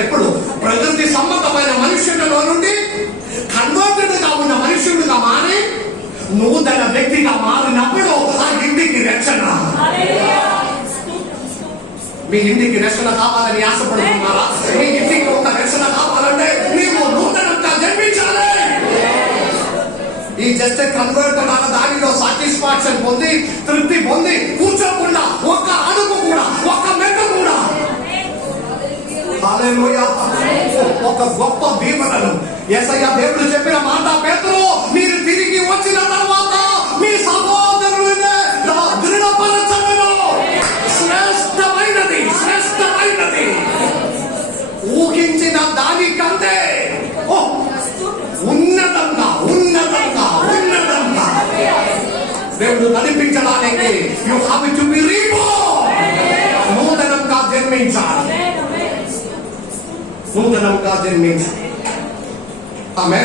ఎప్పుడు ప్రకృతి సంబంధమైన మనుష్యులలో నుండి కన్వర్టెడ్ గా ఉన్న మనుష్యుడిగా మారి నూతన వ్యక్తిగా మారినప్పుడు ఆ ఇంటికి రక్షణ. మీ ఇంటికి రక్షణ కావాలని ఆశపడుతున్నారా? మీ ఇంటికి ఒక రక్షణ కావాలంటే నీవు నూతనంగా జన్మించాలి. ఈ జస్ట్ కన్వర్ట్ అన్న దానిలో సాటిస్ఫాక్షన్ పొంది, తృప్తి పొంది కూర్చోకుండా ఒక్క అడుగు కూడా, ఒక్క మెట్టు కూడా, హల్లెలూయా, ఒక గొప్ప దీవెనను యేసయ్య దేవుడు చెప్పిన మాట, పేతురు మీరు తిరిగి వచ్చిన తర్వాత మీ సహోదరులనే దృఢపరచను. శ్రేష్టమైనది ఊహించిన దానికంటే ఉన్నతంగా దేవుడు నడిపించడానికి you have to be reborn. నూతనంగా జన్మించాలి. ఆమె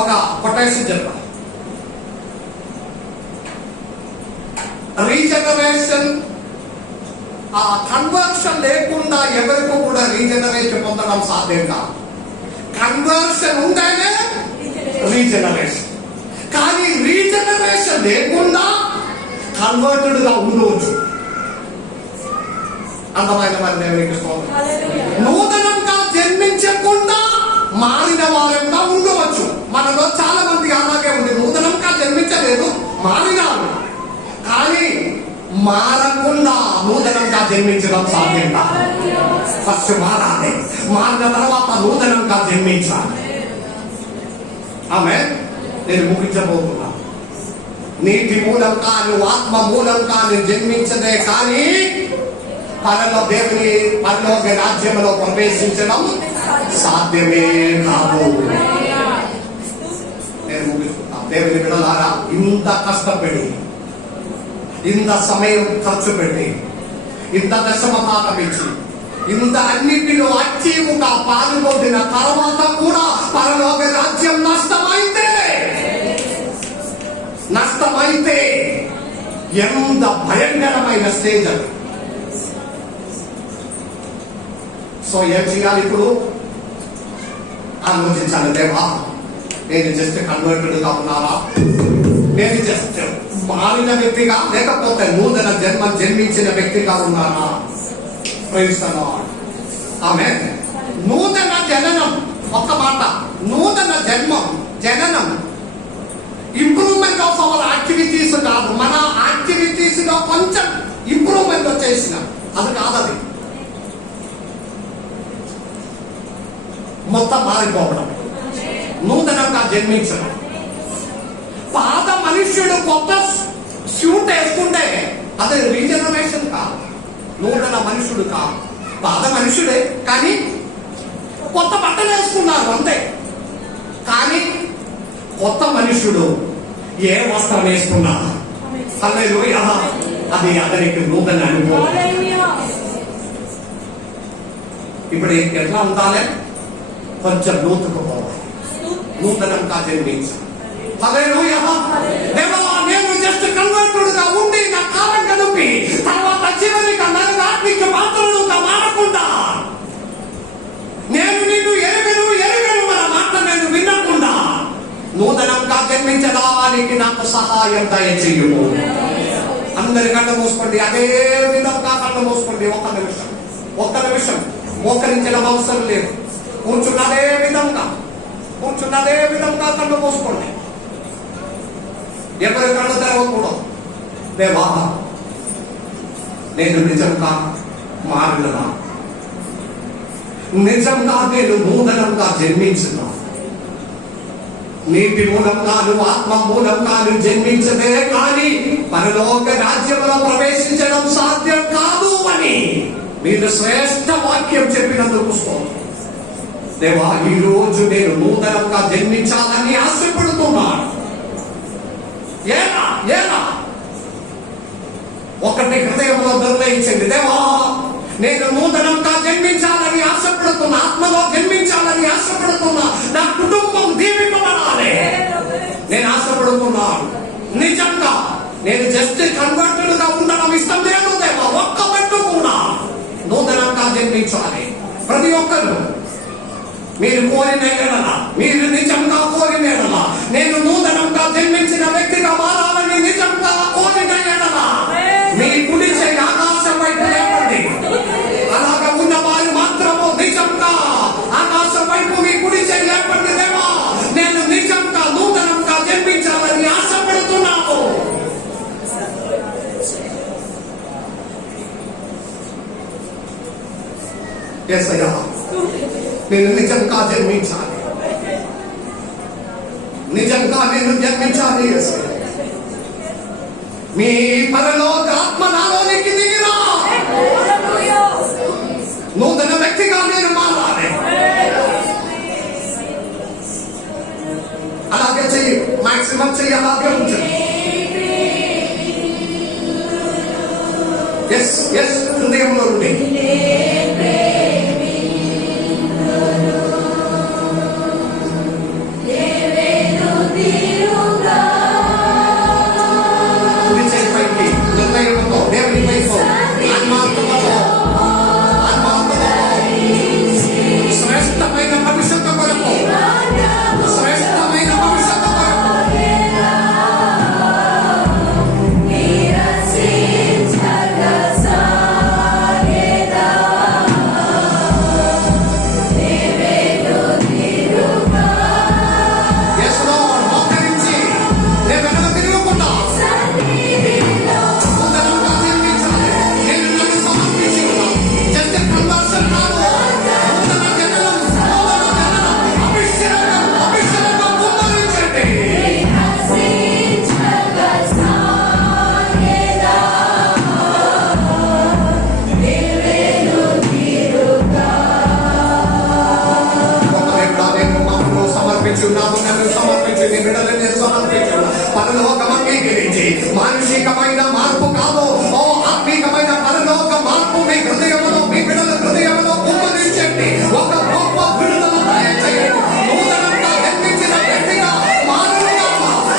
ఒక కొటేషన్ చెప్పాలి. రీజనరేషన్, ఆ కన్వర్షన్ లేకుండా ఎవరికి కూడా రీజనరేషన్ పొందడం సాధ్యం కాదు. కన్వర్షన్ ఉంటేనే రీజనరేషన్. కానీ రీజనరేషన్ లేకుండా కన్వర్టెడ్ గా ఉండవచ్చు. అందమైన వారి దేవునికి స్తోత్రం. నూతనంగా జన్మించకుండా మారిన వారంగా ఉండవచ్చు. మనలో చాలా మంది అలాగే ఉంది. నూతనంగా జన్మించలేదు, మారినారు. కానీ మారకుండా నూతనంగా జన్మించడం సాధ్యం కాదు. ఫస్ట్ మారాలి, మారిన తర్వాత నూతనంగా జన్మించాలి. ఆమె నేను ముగించబోతున్నా. నీటి మూలంగా నువ్వు ఆత్మ మూలంగా నువ్వు జన్మించదే కానీ పరలోక రాజ్యంలో ప్రవేశించడం సాధ్యమే కాదు. నేను ముగిస్తున్నా. దేవుని బిడ్డలారా, ఇంత కష్టపడి, ఇంత సమయం ఖర్చు పెట్టి, ఇంత దశమభాగం ఇచ్చి, ఇంత అన్నిటిలో అచీవుగా పాల్గొన్న తర్వాత కూడా పరలోక రాజ్యం నష్టమైతే ఎంత భయంకరమైన స్టేజ్ అది. సో ఏం చేయాలి ఇప్పుడు? ఆలోచించాలి. దేవా, నేను జస్ట్ కన్వర్టెడ్ గా ఉన్నారా? నేను జస్ట్ మారిన వ్యక్తిగా, లేకపోతే నూతన జన్మించిన వ్యక్తిగా ఉన్నారా? Praise the lord. ఆమేన్. నూతన జననం, ఒక్క మాట, నూతన జననం ఇంప్రూవ్మెంట్ ఆఫ్ అవర్ యాక్టివిటీస్ కాదు. మన యాక్టివిటీస్ లో కొంచెం ఇంప్రూవ్మెంట్ వచ్చేసిన అది కాదది. మొత్తం మారిపోవడం, నూతనంగా జన్మించడం. పాత మనుష్యుడు కొత్త సూట్ వేసుకుంటే అది రీజనరేషన్ కాదు, నూతన మనుషుడు కాదు. పాత మనుషుడే కానీ కొత్త బట్టలు వేసుకున్నారు అంతే. కానీ కొత్త మనుషుడు ఏ వస్త్రం వేసుకున్నా హల్లెలూయా, అది అతనికి నూతన అనుభవం. ఇప్పుడు ఎట్లా ఉండాలి? కొంచెం నూతకపోవాలి, నూతనంగా జన్మించాలి. హల్లెలూయా. దేవా, నేను జస్ట్ కన్వర్టెడ్ గా ఉండి నా కాలం గడిపి తర్వాత చివరిగా నన్ను ఆత్మిక పాత్రలుగా మారకుండా, నేను నిన్ను ఎరుగను మన మాట నేను వినకుండా నూతనంగా జన్మించడానికి నాకు సహాయం దయచేయము. అందరి కళ్ళ మూసుకోండి, అదే విధంగా కళ్ళ మూసుకోండి. ఒక్క నిమిషం మోకరించడం అవసరం లేదు. కూర్చున్నదే విధంగా కళ్ళు మూసుకోండి. ఎవరి కళ్ళు తెరవకూడదు. దేవా, నేను నిజంగా మారినా, నిజంగా నేను నూతనంగా జన్మించున్నా. నీటి మూలంగాను ఆత్మ మూలంగాను జన్మించదే కానీ పరలోక రాజ్యంలో ప్రవేశించడం సాధ్యం కాదు అని మీరు శ్రేష్ఠ వాక్యం చెప్పినందుకు దేవా, ఈ రోజు నేను నూతనంగా జన్మించాలని ఆశపడుతున్నాను. ఎలా? ఒకటి హృదయంలో నిర్ణయించండి, దేవా నేను నూతనంగా జన్మించాలని ఆశపడుతున్నా, ఆత్మలో జన్మించాలని ఆశపడుతున్నా, నా కుటుంబం దీవింపబడాలి నేను ఆశపడుతున్నాను. నిజంగా నేను జస్ట్ కన్వర్టెడ్ గా ఉండడం ఇష్టం లేదు దేవా, ఒక్క మెట్టు కూడా నూతనంగా జన్మించాలి. ప్రతి ఒక్కరు మీరు కోరిన ఎడల, మీరు నిజంగా కోరిన ఎడల, నేను నూతనంగా జన్మించిన వ్యక్తిగా మారాలని నిజంగా కోరిన ఎడల మీ కుడి చేయి ఆకాశం వైపు లేపండి. అలాగా ఉన్న వారు మాత్రము నిజంగా ఆకాశం వైపు మీ కుడి చేయి లేపండి. దేవా నేను నిజంగా నూతనంగా జన్మించాలని ఆశపడుతున్నాను. యేసయ్యా నేను నిజంగా జన్మించాలి, నిజంగా నేను జన్మించాలి. యేసయ్యా మీ పరలోక ఆత్మ నాలోనికి దిగిరా, నూతన వ్యక్తిగా నేను మారాలి. అలాగే చెయ్యి, మాక్సిమం చెయ్యి, అలాగే ఉంచండి. ఎస్ ఎస్ హృదయంలో ఉండి శ్రేష్టమైన భవిష్యత్తు కొరకు, శ్రేష్టమైన భవిష్యత్తు కొరకు Yes Lord, మోకరించి నేను వెనక తిరగకుండా నూతనంగా జన్మించాలి. నేను నన్ను సమర్పించి ఉన్నాను. జస్ట్ కన్వర్షన్ కాదు, నూతన జననం, అభిషేకం కుమ్మరించండి. నేను మమ్మల్ని సమర్పించి ఉన్నాము, నన్ను సమర్పించి నీ బిడ్డలు నేను సమర్పించి పరలోకం అంగీకరించి మానసికమైన మార్పు కాదు, ఓ ఆత్మీకమైన పరలోక మార్పు మీ హృదయంలో, మీ బిడ్డల హృదయంలో కుమ్మరించండి. ఒక గొప్ప విడుదల దయచేయండి. నూతనంగా జన్మించిన వ్యక్తిగా మారుగా,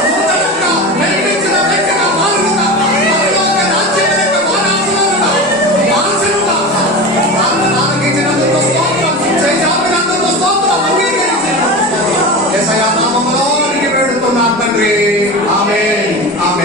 నూతనంగా జన్మించిన వ్యక్తిగా మారుగా, పరలోక రాజ్యానికి వారసులుగా, వారసులుగా ఆలకించినందుకు స్తోత్రం, చేసినందుకు స్తోత్రం, అంగీకరించినందుకు యేసయ్య నామములో వేడుతున్నాను తండ్రి.